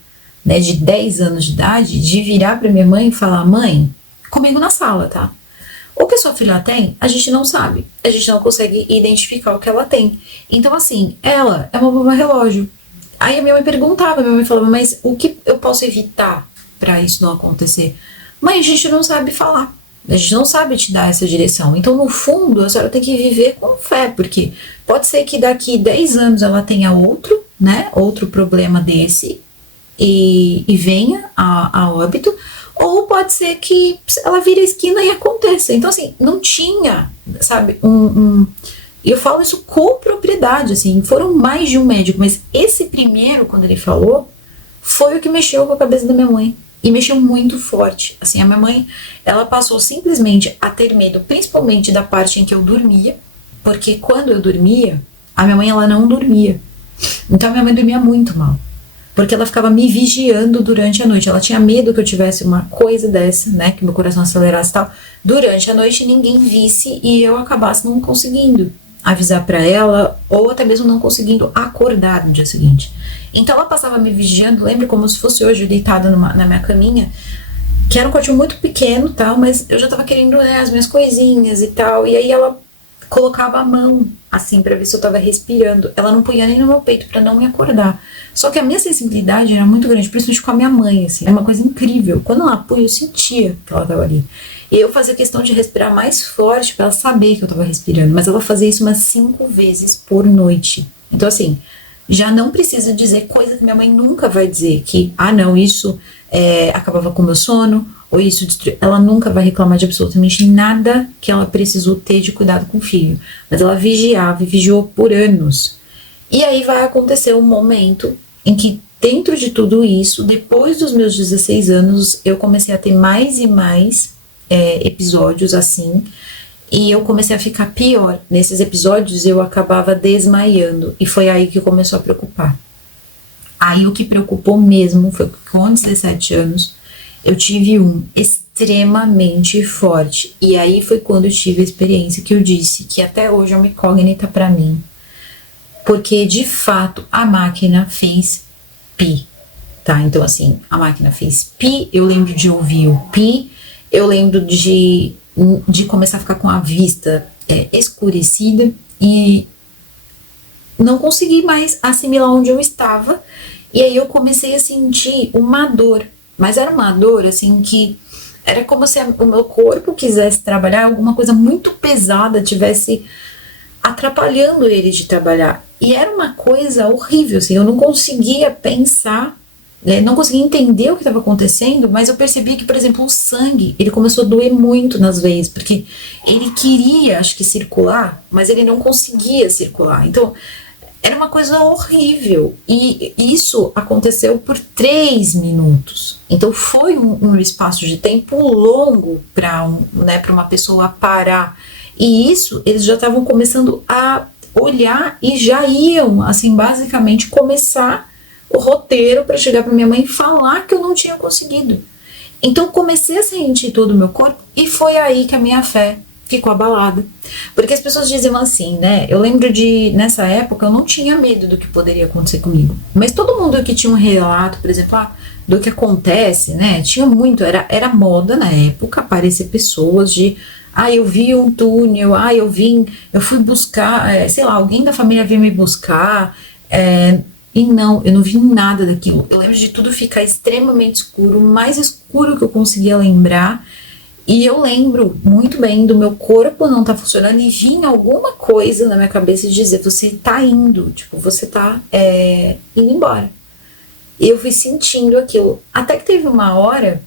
né, de 10 anos de idade, de virar para minha mãe e falar: mãe, comigo na sala, tá? O que a sua filha tem, a gente não sabe. A gente não consegue identificar o que ela tem. Então, assim, ela é uma bomba relógio. Aí a minha mãe perguntava, minha mãe falava: mas o que eu posso evitar para isso não acontecer? Mãe, a gente não sabe falar. A gente não sabe te dar essa direção. Então, no fundo, a senhora tem que viver com fé, porque pode ser que daqui 10 anos ela tenha outro, né? Outro problema desse e venha a óbito, ou pode ser que ela vire a esquina e aconteça. Então, assim, não tinha, sabe, eu falo isso com propriedade, assim, foram mais de um médico, mas esse primeiro, quando ele falou, foi o que mexeu com a cabeça da minha mãe. E mexeu muito forte. Assim, a minha mãe, ela passou simplesmente a ter medo, principalmente da parte em que eu dormia, porque quando eu dormia, a minha mãe, ela não dormia. Então a minha mãe dormia muito mal, porque ela ficava me vigiando durante a noite. Ela tinha medo que eu tivesse uma coisa dessa, né, que meu coração acelerasse e tal, durante a noite ninguém visse e eu acabasse não conseguindo avisar pra ela, ou até mesmo não conseguindo acordar no dia seguinte. Então ela passava me vigiando, lembro como se fosse hoje, deitada na minha caminha, que era um quartinho muito pequeno, tal, mas eu já tava querendo, né, as minhas coisinhas e tal, e aí ela colocava a mão, assim, pra ver se eu tava respirando. Ela não punha nem no meu peito pra não me acordar. Só que a minha sensibilidade era muito grande, principalmente com a minha mãe, assim, é uma coisa incrível. Quando ela punha, eu sentia que ela tava ali. E eu fazia questão de respirar mais forte pra ela saber que eu tava respirando, mas ela fazia isso umas 5 vezes por noite. Então, assim, já não precisa dizer coisa que minha mãe nunca vai dizer, que, ah, não, isso acabava com o meu sono, ou isso destruiu. Ela nunca vai reclamar de absolutamente nada que ela precisou ter de cuidado com o filho. Mas ela vigiava e vigiou por anos. E aí vai acontecer um momento em que, dentro de tudo isso, depois dos meus 16 anos, eu comecei a ter mais e mais episódios assim, e eu comecei a ficar pior. Nesses episódios eu acabava desmaiando, e foi aí que começou a preocupar. Aí o que preocupou mesmo foi que com 17 anos eu tive um extremamente forte, e aí foi quando eu tive a experiência que eu disse, que até hoje é uma incógnita pra mim, porque de fato a máquina fez pi, tá? Então assim, a máquina fez pi, eu lembro de ouvir o pi, eu lembro de começar a ficar com a vista escurecida e não consegui mais assimilar onde eu estava. E aí eu comecei a sentir uma dor, mas era uma dor assim que era como se o meu corpo quisesse trabalhar, alguma coisa muito pesada tivesse atrapalhando ele de trabalhar. E era uma coisa horrível, assim, eu não conseguia pensar, não conseguia entender o que estava acontecendo, mas eu percebi que, por exemplo, o sangue, ele começou a doer muito nas veias, porque ele queria, acho que, circular, mas ele não conseguia circular. Então, era uma coisa horrível, e isso aconteceu por 3 minutos. Então foi um espaço de tempo longo para uma pessoa parar. E isso, eles já estavam começando a olhar e já iam, assim, basicamente começar o roteiro para chegar para minha mãe e falar que eu não tinha conseguido. Então comecei a sentir todo o meu corpo e foi aí que a minha fé ficou abalada. Porque as pessoas diziam assim, né? Eu lembro nessa época, eu não tinha medo do que poderia acontecer comigo. Mas todo mundo que tinha um relato, por exemplo, do que acontece, né? Tinha muito, era moda na época aparecer pessoas de, eu vi um túnel, eu fui buscar, sei lá, alguém da família veio me buscar, e não, eu não vi nada daquilo. Eu lembro de tudo ficar extremamente escuro, o mais escuro que eu conseguia lembrar. E eu lembro muito bem do meu corpo não tá funcionando e vinha alguma coisa na minha cabeça de dizer, você tá indo, tipo, você tá indo embora. E eu fui sentindo aquilo. Até que teve uma hora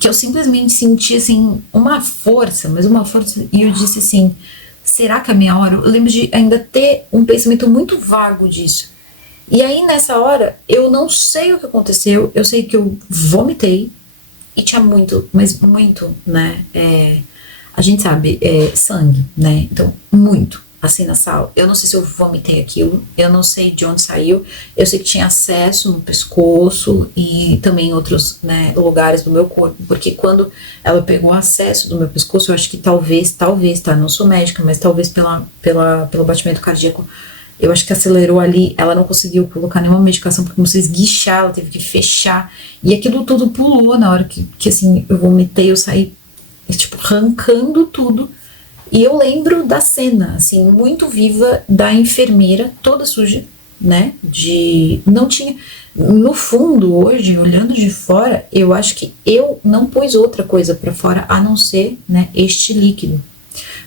que eu simplesmente senti, assim, uma força, mas uma força, e eu disse assim, será que é a minha hora? Eu lembro de ainda ter um pensamento muito vago disso. E aí, nessa hora, eu não sei o que aconteceu, eu sei que eu vomitei, e tinha muito, mas muito, né, a gente sabe, sangue, né, então, muito, assim, na sala. Eu não sei se eu vomitei aquilo, eu não sei de onde saiu, eu sei que tinha acesso no pescoço e também em outros, né, lugares do meu corpo, porque quando ela pegou acesso do meu pescoço, eu acho que talvez, tá, não sou médica, mas talvez pelo batimento cardíaco, eu acho que acelerou ali, ela não conseguiu colocar nenhuma medicação porque começou a esguichar, ela teve que fechar, e aquilo tudo pulou na hora que assim, eu vomitei, eu saí, tipo, arrancando tudo, e eu lembro da cena, assim, muito viva, da enfermeira, toda suja, né, não tinha, no fundo, hoje, olhando de fora, eu acho que eu não pus outra coisa pra fora, a não ser, né, este líquido.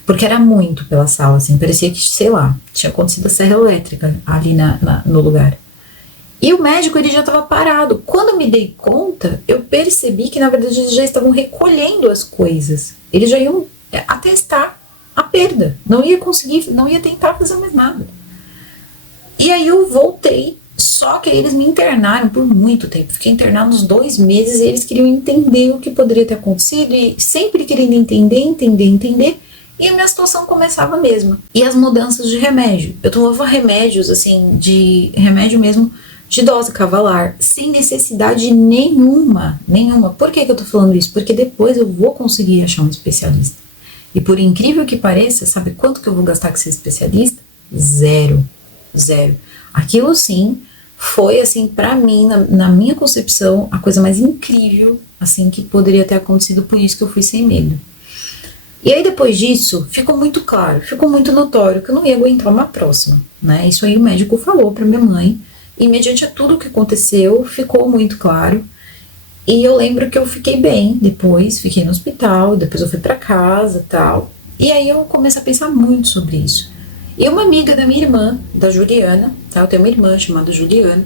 Porque era muito pela sala, assim, parecia que, sei lá, tinha acontecido a serra elétrica ali no lugar. E o médico, ele já estava parado. Quando eu me dei conta, eu percebi que, na verdade, eles já estavam recolhendo as coisas. Eles já iam atestar a perda. Não ia conseguir, não ia tentar fazer mais nada. E aí eu voltei, só que eles me internaram por muito tempo. Fiquei internado uns 2 meses e eles queriam entender o que poderia ter acontecido e sempre querendo entender. E a minha situação começava a mesma. E as mudanças de remédio. Eu tomava remédios, assim, de remédio mesmo, de dose cavalar, sem necessidade nenhuma. Por que eu tô falando isso? Porque depois eu vou conseguir achar um especialista. E por incrível que pareça, sabe quanto que eu vou gastar com esse especialista? Zero. Aquilo sim, foi assim, pra mim, na minha concepção, a coisa mais incrível, assim, que poderia ter acontecido, por isso que eu fui sem medo. E aí depois disso, ficou muito claro, ficou muito notório que eu não ia aguentar uma próxima, né? Isso aí o médico falou pra minha mãe, e mediante a tudo que aconteceu, ficou muito claro. E eu lembro que eu fiquei bem depois, fiquei no hospital, depois eu fui pra casa e tal. E aí eu comecei a pensar muito sobre isso. E uma amiga da minha irmã, da Juliana, tá? Eu tenho uma irmã chamada Juliana,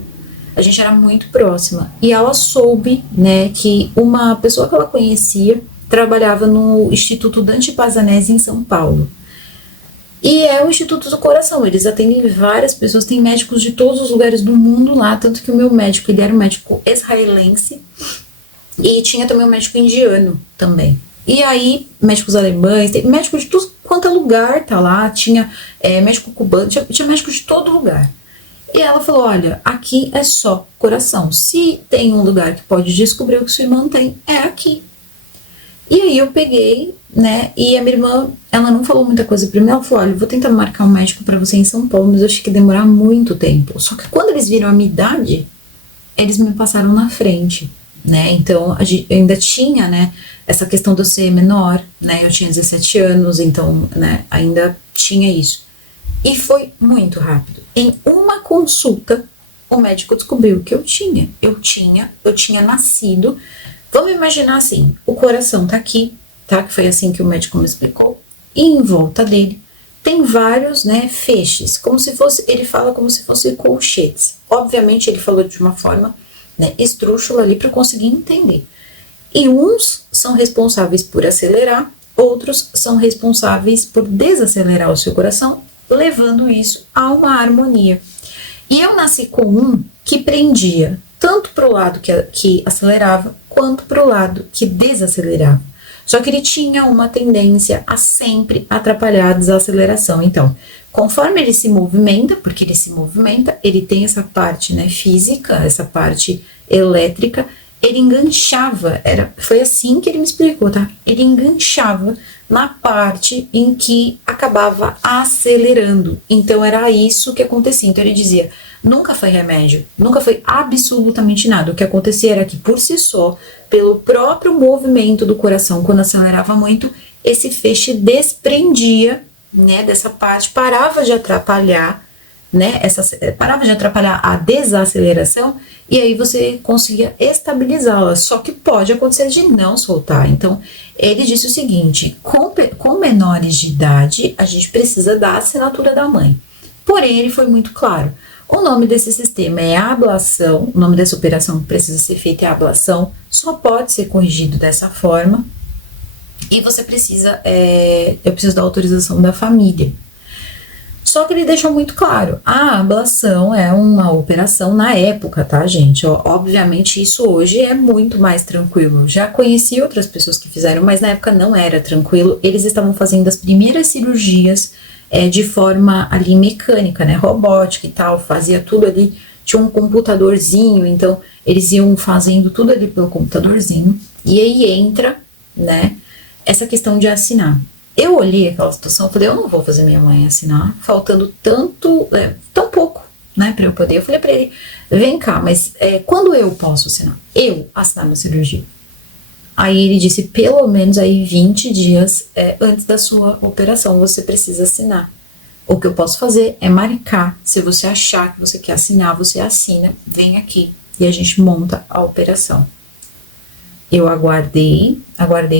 a gente era muito próxima, e ela soube, né, que uma pessoa que ela conhecia trabalhava no Instituto Dante Pazanese em São Paulo. E é o Instituto do Coração, eles atendem várias pessoas, tem médicos de todos os lugares do mundo lá, tanto que o meu médico, ele era um médico israelense, e tinha também um médico indiano também. E aí, médicos alemães, tem médicos de tudo quanto é lugar, tá lá, tinha médico cubano, tinha médicos de todo lugar. E ela falou, olha, aqui é só coração, se tem um lugar que pode descobrir o que sua irmã tem, é aqui. E aí eu peguei, né, e a minha irmã, ela não falou muita coisa pra mim, ela falou, olha, eu vou tentar marcar um médico pra você em São Paulo, mas eu achei que ia demorar muito tempo. Só que quando eles viram a minha idade, eles me passaram na frente, né, então eu ainda tinha, né, essa questão de eu ser menor, né, eu tinha 17 anos, então, né, ainda tinha isso. E foi muito rápido. Em uma consulta, o médico descobriu que eu tinha nascido. Vamos imaginar assim, o coração tá aqui, tá? Que foi assim que o médico me explicou. E em volta dele tem vários, né, feixes, como se fosse, ele fala como se fossem colchetes. Obviamente ele falou de uma forma, né, esdrúxula ali para conseguir entender. E uns são responsáveis por acelerar, outros são responsáveis por desacelerar o seu coração, levando isso a uma harmonia. E eu nasci com um que prendia tanto para o lado que acelerava, quanto para o lado que desacelerava. Só que ele tinha uma tendência a sempre atrapalhar a desaceleração. Então, conforme ele se movimenta, porque ele se movimenta, ele tem essa parte, né, física, essa parte elétrica, ele enganchava, foi assim que ele me explicou, tá? Ele enganchava na parte em que acabava acelerando. Então era isso que acontecia. Então ele dizia, nunca foi remédio, nunca foi absolutamente nada. O que acontecia era que por si só, pelo próprio movimento do coração, quando acelerava muito, esse feixe desprendia, né, dessa parte, parava de atrapalhar, né, parava de atrapalhar a desaceleração, e aí você conseguia estabilizá-la. Só que pode acontecer de não soltar. Então, ele disse o seguinte: com menores de idade, a gente precisa da assinatura da mãe. Porém, ele foi muito claro. O nome desse sistema é ablação, o nome dessa operação que precisa ser feita é ablação, só pode ser corrigido dessa forma, e você precisa, eu preciso da autorização da família. Só que ele deixou muito claro, a ablação é uma operação na época, tá, gente? Obviamente isso hoje é muito mais tranquilo. Já conheci outras pessoas que fizeram, mas na época não era tranquilo. Eles estavam fazendo as primeiras cirurgias de forma ali mecânica, né, robótica e tal, fazia tudo ali, tinha um computadorzinho, então eles iam fazendo tudo ali pelo computadorzinho, e aí entra, né, essa questão de assinar. Eu olhei aquela situação, falei, eu não vou fazer minha mãe assinar, faltando tão pouco, né, pra eu poder. Eu falei pra ele, vem cá, mas quando eu posso assinar? Eu assinar minha cirurgia? Aí ele disse, pelo menos aí 20 dias antes da sua operação, você precisa assinar. O que eu posso fazer é marcar. Se você achar que você quer assinar, você assina, vem aqui e a gente monta a operação. Eu aguardei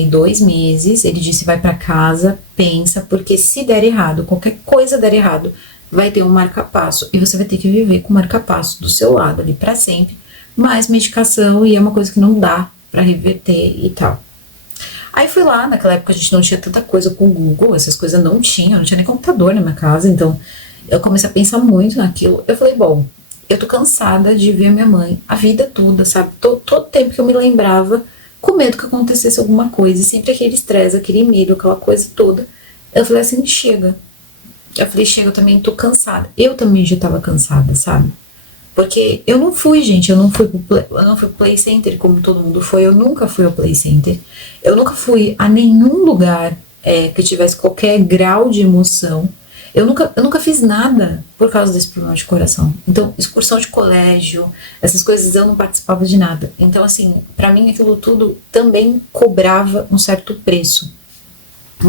2 meses, ele disse, vai pra casa, pensa, porque se der errado, qualquer coisa der errado, vai ter um marca-passo e você vai ter que viver com o marca-passo do seu lado ali pra sempre, mais medicação, e é uma coisa que não dá pra reverter e tal. Aí fui lá, naquela época a gente não tinha tanta coisa com o Google, essas coisas não tinha nem computador na minha casa, então eu comecei a pensar muito naquilo. Eu falei, bom, eu tô cansada de ver a minha mãe a vida toda, sabe? Todo tempo que eu me lembrava, com medo que acontecesse alguma coisa, e sempre aquele estresse, aquele medo, aquela coisa toda. Eu falei assim, chega. Eu falei, chega, eu também tô cansada. Eu também já tava cansada, sabe? Porque eu não fui, gente, eu não fui pro Play Center como todo mundo foi, eu nunca fui ao Play Center, eu nunca fui a nenhum lugar que tivesse qualquer grau de emoção, eu nunca fiz nada por causa desse problema de coração. Então, excursão de colégio, essas coisas eu não participava de nada. Então, assim, pra mim aquilo tudo também cobrava um certo preço.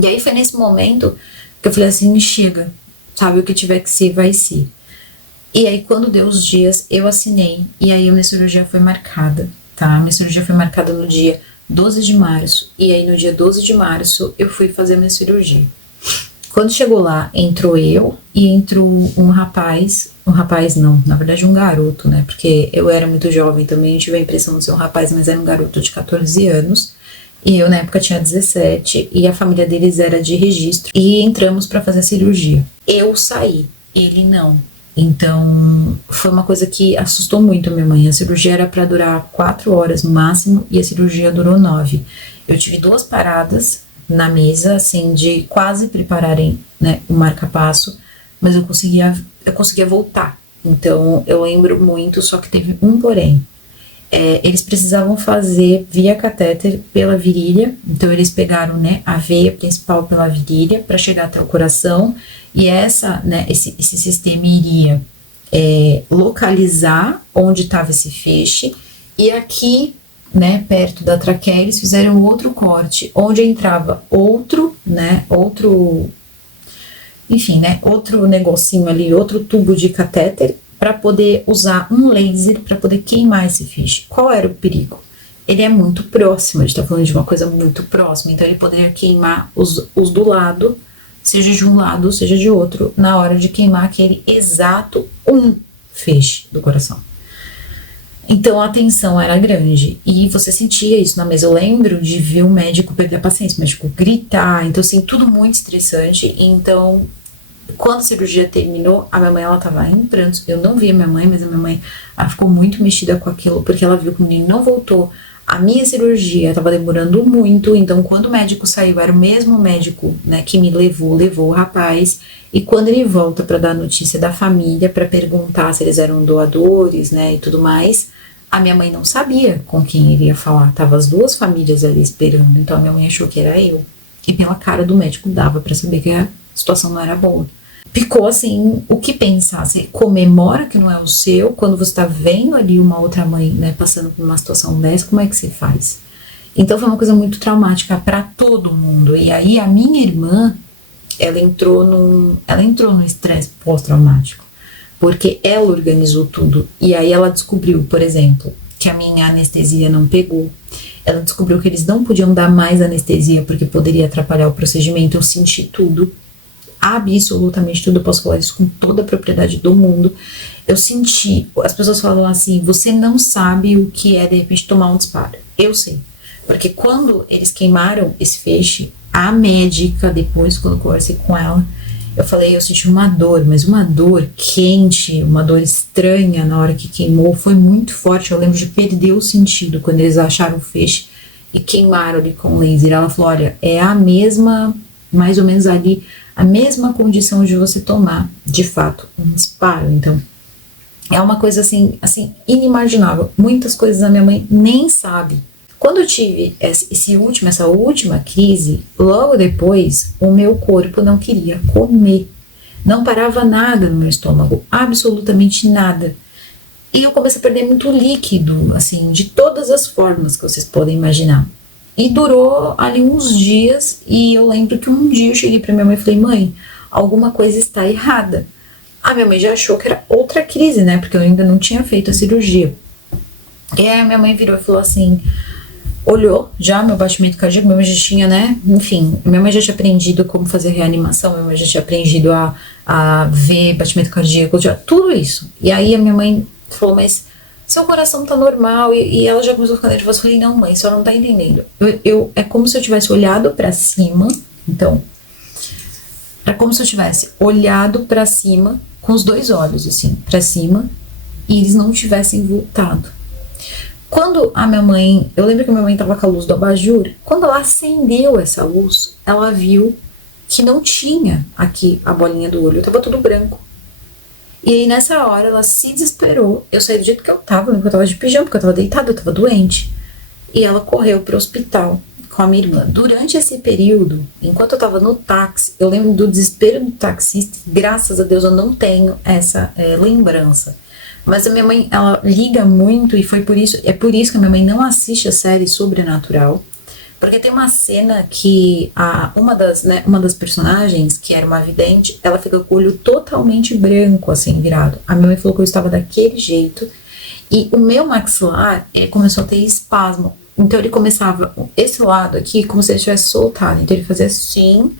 E aí foi nesse momento que eu falei assim, chega, sabe, o que tiver que ser, vai ser. E aí, quando deu os dias, eu assinei. E aí, a minha cirurgia foi marcada, tá? A minha cirurgia foi marcada no dia 12 de março. E aí, no dia 12 de março, eu fui fazer a minha cirurgia. Quando chegou lá, entrou eu e entrou um rapaz. Um rapaz não, na verdade um garoto, né? Porque eu era muito jovem também, eu tive a impressão de ser um rapaz, mas era um garoto de 14 anos. E eu, na época, tinha 17. E a família deles era de registro. E entramos pra fazer a cirurgia. Eu saí, ele não. Então, foi uma coisa que assustou muito a minha mãe. A cirurgia era para durar 4 horas no máximo e a cirurgia durou 9. Eu tive 2 paradas na mesa, assim, de quase prepararem, né, o marca-passo, mas eu conseguia voltar. Então, eu lembro muito, só que teve um porém. Eles precisavam fazer via catéter pela virilha, então eles pegaram, né, a veia principal pela virilha para chegar até o coração, e esse sistema iria localizar onde estava esse feixe, e aqui, né, perto da traqueia, eles fizeram outro corte, onde entrava outro negocinho ali, outro tubo de catéter, para poder usar um laser para poder queimar esse feixe. Qual era o perigo? Ele é muito próximo, a gente tá falando de uma coisa muito próxima, então ele poderia queimar os do lado, seja de um lado, seja de outro, na hora de queimar aquele exato feixe do coração. Então a tensão era grande, e você sentia isso na mesa. Eu lembro de ver o médico perder a paciência, o médico gritar, então assim, tudo muito estressante. Então, quando a cirurgia terminou, a minha mãe, ela tava em prantos. Eu não vi a minha mãe, mas a minha mãe, ela ficou muito mexida com aquilo, porque ela viu que o menino não voltou. A minha cirurgia tava demorando muito, então quando o médico saiu, era o mesmo médico, né, que me levou o rapaz, e quando ele volta para dar a notícia da família, para perguntar se eles eram doadores, né, e tudo mais, a minha mãe não sabia com quem ele ia falar. Tava as 2 famílias ali esperando, então a minha mãe achou que era eu. E pela cara do médico dava para saber que a situação não era boa. Ficou assim, o que pensar? Você comemora que não é o seu, quando você tá vendo ali uma outra mãe, né, passando por uma situação dessa, como é que você faz? Então foi uma coisa muito traumática para todo mundo. E aí a minha irmã, ela entrou no estresse pós-traumático. porque ela organizou tudo. E aí ela descobriu, por exemplo, que a minha anestesia não pegou. Ela descobriu que eles não podiam dar mais anestesia porque poderia atrapalhar o procedimento. Eu senti tudo, absolutamente tudo. Eu posso falar isso com toda a propriedade do mundo. Eu senti, as pessoas falam assim, você não sabe o que é de repente tomar um disparo. Eu sei, porque quando eles queimaram esse feixe, a médica, depois quando eu conversei com ela, eu falei, eu senti uma dor, mas uma dor quente, uma dor estranha na hora que queimou, foi muito forte. Eu lembro de perder o sentido quando eles acharam o feixe e queimaram ali com laser. Ela falou, olha, é a mesma, mais ou menos ali, a mesma condição de você tomar, de fato, um disparo. Então, é uma coisa assim, inimaginável. Muitas coisas a minha mãe nem sabe. Quando eu tive essa última crise, logo depois, o meu corpo não queria comer. Não parava nada no meu estômago, absolutamente nada. E eu comecei a perder muito líquido, assim, de todas as formas que vocês podem imaginar. E durou ali uns dias, e eu lembro que um dia eu cheguei pra minha mãe e falei, mãe, alguma coisa está errada. A minha mãe já achou que era outra crise, né, porque eu ainda não tinha feito a cirurgia. E aí a minha mãe virou e falou assim, olhou já meu batimento cardíaco, minha mãe já tinha, né, enfim, minha mãe já tinha aprendido como fazer reanimação, minha mãe já tinha aprendido a ver batimento cardíaco, já, tudo isso. E aí a minha mãe falou, mas seu coração tá normal, e ela já começou a ficar nervosa. Eu falei, não mãe, só não tá entendendo. É como se eu tivesse olhado pra cima, então, é como se eu tivesse olhado pra cima, com os dois olhos, assim, pra cima, e eles não tivessem voltado. Quando a minha mãe, eu lembro que a minha mãe tava com a luz do abajur, quando ela acendeu essa luz, ela viu que não tinha aqui a bolinha do olho, tava tudo branco. E aí nessa hora ela se desesperou, eu saí do jeito que eu tava, porque eu tava de pijama, porque eu tava deitada, eu tava doente. E ela correu pro hospital com a minha irmã. Durante esse período, enquanto eu tava no táxi, eu lembro do desespero do taxista, graças a Deus eu não tenho essa lembrança. Mas a minha mãe, ela liga muito, e é por isso que a minha mãe não assiste a série Sobrenatural, porque tem uma cena que uma das personagens, que era uma vidente, ela fica com o olho totalmente branco, assim, virado. A minha mãe falou que eu estava daquele jeito, e o meu maxilar começou a ter espasmo. Então ele começava, esse lado aqui, como se ele tivesse soltado. Então ele fazia assim,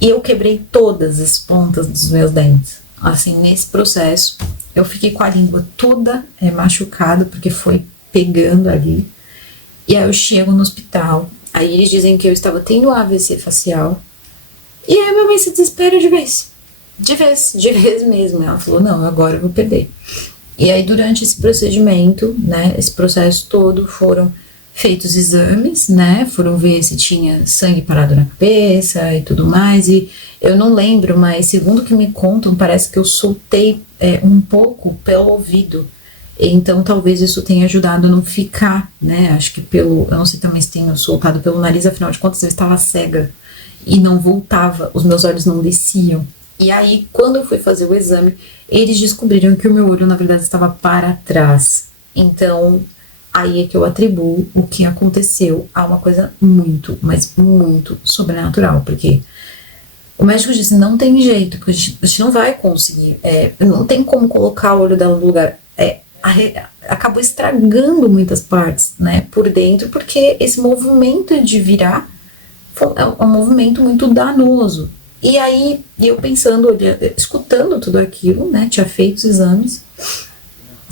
e eu quebrei todas as pontas dos meus dentes. Assim, nesse processo, eu fiquei com a língua toda machucada, porque foi pegando ali. E aí eu chego no hospital, aí eles dizem que eu estava tendo AVC facial, e aí minha mãe se desespera de vez mesmo. Ela falou, não, agora eu vou perder. E aí durante esse procedimento, né, esse processo todo, foram feitos exames, né, foram ver se tinha sangue parado na cabeça e tudo mais, e eu não lembro, mas segundo que me contam, parece que eu soltei um pouco pelo ouvido. Então, talvez isso tenha ajudado a não ficar, né? Acho que eu não sei também se tenho soltado pelo nariz, afinal de contas eu estava cega e não voltava, os meus olhos não desciam. E aí, quando eu fui fazer o exame, eles descobriram que o meu olho, na verdade, estava para trás. Então, aí é que eu atribuo o que aconteceu a uma coisa muito, mas muito sobrenatural, porque o médico disse, não tem jeito, porque a gente não vai conseguir, não tem como colocar o olho dela no lugar. Acabou estragando muitas partes, né, por dentro, porque esse movimento de virar é um movimento muito danoso. E aí, eu pensando, escutando tudo aquilo, né, tinha feito os exames,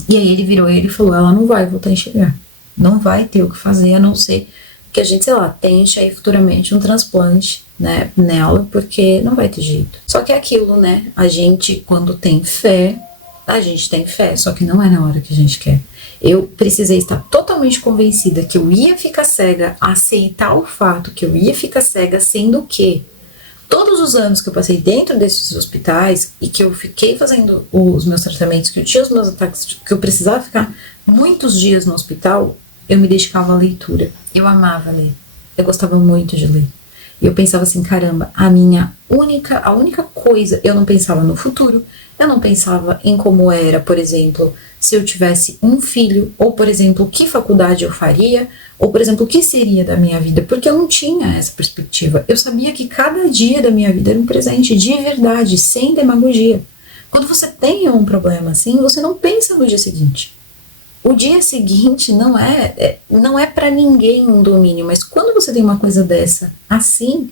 e aí ele virou e ele falou, ela não vai voltar a enxergar, não vai ter o que fazer, a não ser que a gente, sei lá, tente aí futuramente um transplante, né, nela, porque não vai ter jeito. Só que é aquilo, né, a gente, quando tem fé, a gente tem fé, só que não é na hora que a gente quer. Eu precisei estar totalmente convencida que eu ia ficar cega, aceitar o fato que eu ia ficar cega, sendo que todos os anos que eu passei dentro desses hospitais e que eu fiquei fazendo os meus tratamentos, que eu tinha os meus ataques, que eu precisava ficar muitos dias no hospital, eu me dedicava à leitura. Eu amava ler. Eu gostava muito de ler. E eu pensava assim, caramba, a única coisa, eu não pensava no futuro, eu não pensava em como era, por exemplo, se eu tivesse um filho, ou, por exemplo, que faculdade eu faria, ou, por exemplo, o que seria da minha vida, porque eu não tinha essa perspectiva. Eu sabia que cada dia da minha vida era um presente, de verdade, sem demagogia. Quando você tem um problema assim, você não pensa no dia seguinte. O dia seguinte não é para ninguém um domínio, mas quando você tem uma coisa dessa assim,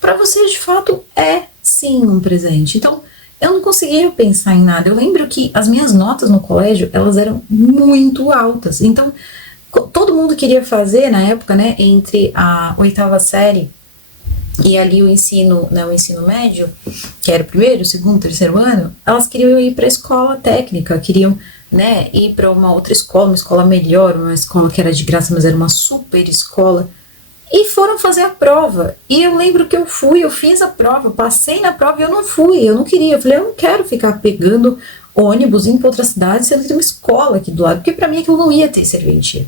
para você de fato é sim um presente. Então, eu não conseguia pensar em nada. Eu lembro que as minhas notas no colégio, elas eram muito altas. Então, todo mundo queria fazer na época, né, entre a 8ª série e ali o ensino, né, o ensino médio, que era o primeiro, o segundo, o terceiro ano, elas queriam ir para a escola técnica, queriam, né, ir para uma outra escola, uma escola melhor, uma escola que era de graça, mas era uma super escola, e foram fazer a prova. E eu lembro que eu fiz a prova, passei na prova e eu não fui, eu não queria, eu falei, eu não quero ficar pegando ônibus, indo para outra cidade, sendo que tem uma escola aqui do lado, porque para mim aquilo não ia ter serventia.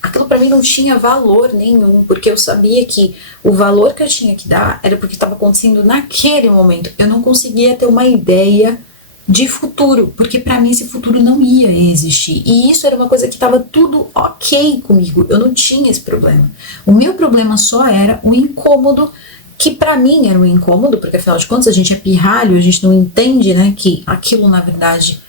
Aquilo para mim não tinha valor nenhum, porque eu sabia que o valor que eu tinha que dar era porque estava acontecendo naquele momento. Eu não conseguia ter uma ideia de futuro, porque para mim esse futuro não ia existir. E isso era uma coisa que estava tudo ok comigo, eu não tinha esse problema. O meu problema só era o incômodo, que para mim era um incômodo, porque afinal de contas a gente é pirralho, a gente não entende, né, que aquilo na verdade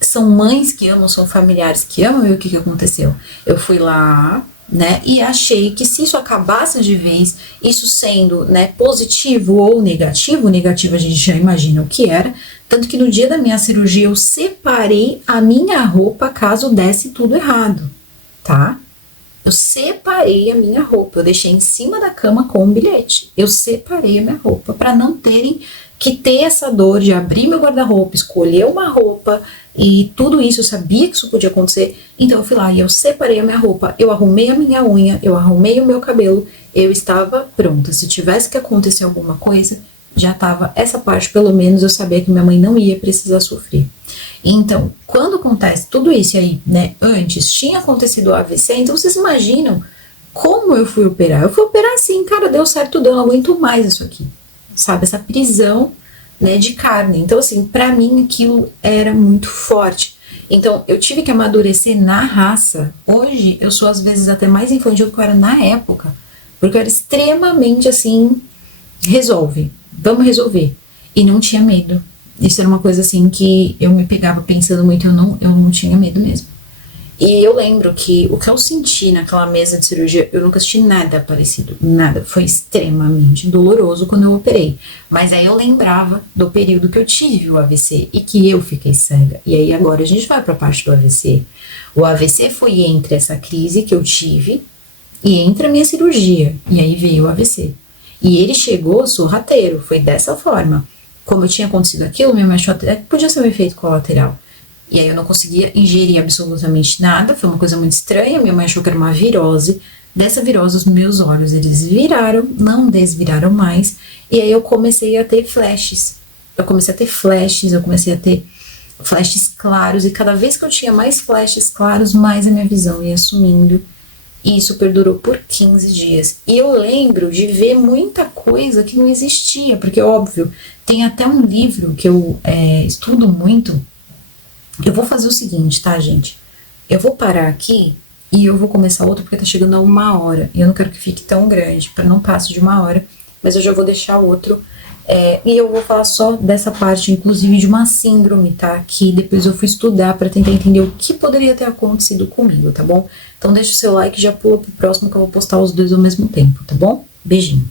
são mães que amam, são familiares que amam. E o que aconteceu? Eu fui lá, né, e achei que se isso acabasse de vez, isso sendo, né, positivo ou negativo a gente já imagina o que era, tanto que no dia da minha cirurgia eu separei a minha roupa caso desse tudo errado, tá? Eu separei a minha roupa, eu deixei em cima da cama com um bilhete, eu separei a minha roupa para não terem que ter essa dor de abrir meu guarda-roupa, escolher uma roupa e tudo isso. Eu sabia que isso podia acontecer, então eu fui lá e eu separei a minha roupa, eu arrumei a minha unha, eu arrumei o meu cabelo, eu estava pronta. Se tivesse que acontecer alguma coisa, já estava essa parte, pelo menos eu sabia que minha mãe não ia precisar sofrer. Então, quando acontece tudo isso aí, né, antes tinha acontecido o AVC, então vocês imaginam como eu fui operar. Eu fui operar assim, cara, deu certo, eu não aguento mais isso aqui, sabe, essa prisão, né, de carne. Então, assim, pra mim aquilo era muito forte. Então, eu tive que amadurecer na raça. Hoje, eu sou às vezes até mais infantil do que eu era na época, porque eu era extremamente assim, resolve, vamos resolver. E não tinha medo. Isso era uma coisa assim que eu me pegava pensando muito, eu não tinha medo mesmo. E eu lembro que o que eu senti naquela mesa de cirurgia, eu nunca senti nada parecido, nada. Foi extremamente doloroso quando eu operei. Mas aí eu lembrava do período que eu tive o AVC e que eu fiquei cega. E aí agora a gente vai para a parte do AVC. O AVC foi entre essa crise que eu tive e entre a minha cirurgia. E aí veio o AVC. E ele chegou sorrateiro, foi dessa forma. Como eu tinha acontecido aquilo, minha mãe achou até que podia ser um efeito colateral. E aí eu não conseguia ingerir absolutamente nada, foi uma coisa muito estranha. Minha mãe achou que era uma virose. Dessa virose os meus olhos, eles viraram, não desviraram mais. E aí eu comecei a ter flashes. Eu comecei a ter flashes claros. E cada vez que eu tinha mais flashes claros, mais a minha visão ia sumindo. E isso perdurou por 15 dias. E eu lembro de ver muita coisa que não existia. Porque, óbvio, tem até um livro que eu estudo muito. Eu vou fazer o seguinte, tá, gente? Eu vou parar aqui e eu vou começar outro porque tá chegando a 1 hora. E eu não quero que fique tão grande, para não passe de 1 hora. Mas eu já vou deixar outro. E eu vou falar só dessa parte, inclusive, de uma síndrome, tá? Que depois eu fui estudar para tentar entender o que poderia ter acontecido comigo, tá bom? Então deixa o seu like e já pula pro próximo que eu vou postar os dois ao mesmo tempo, tá bom? Beijinho.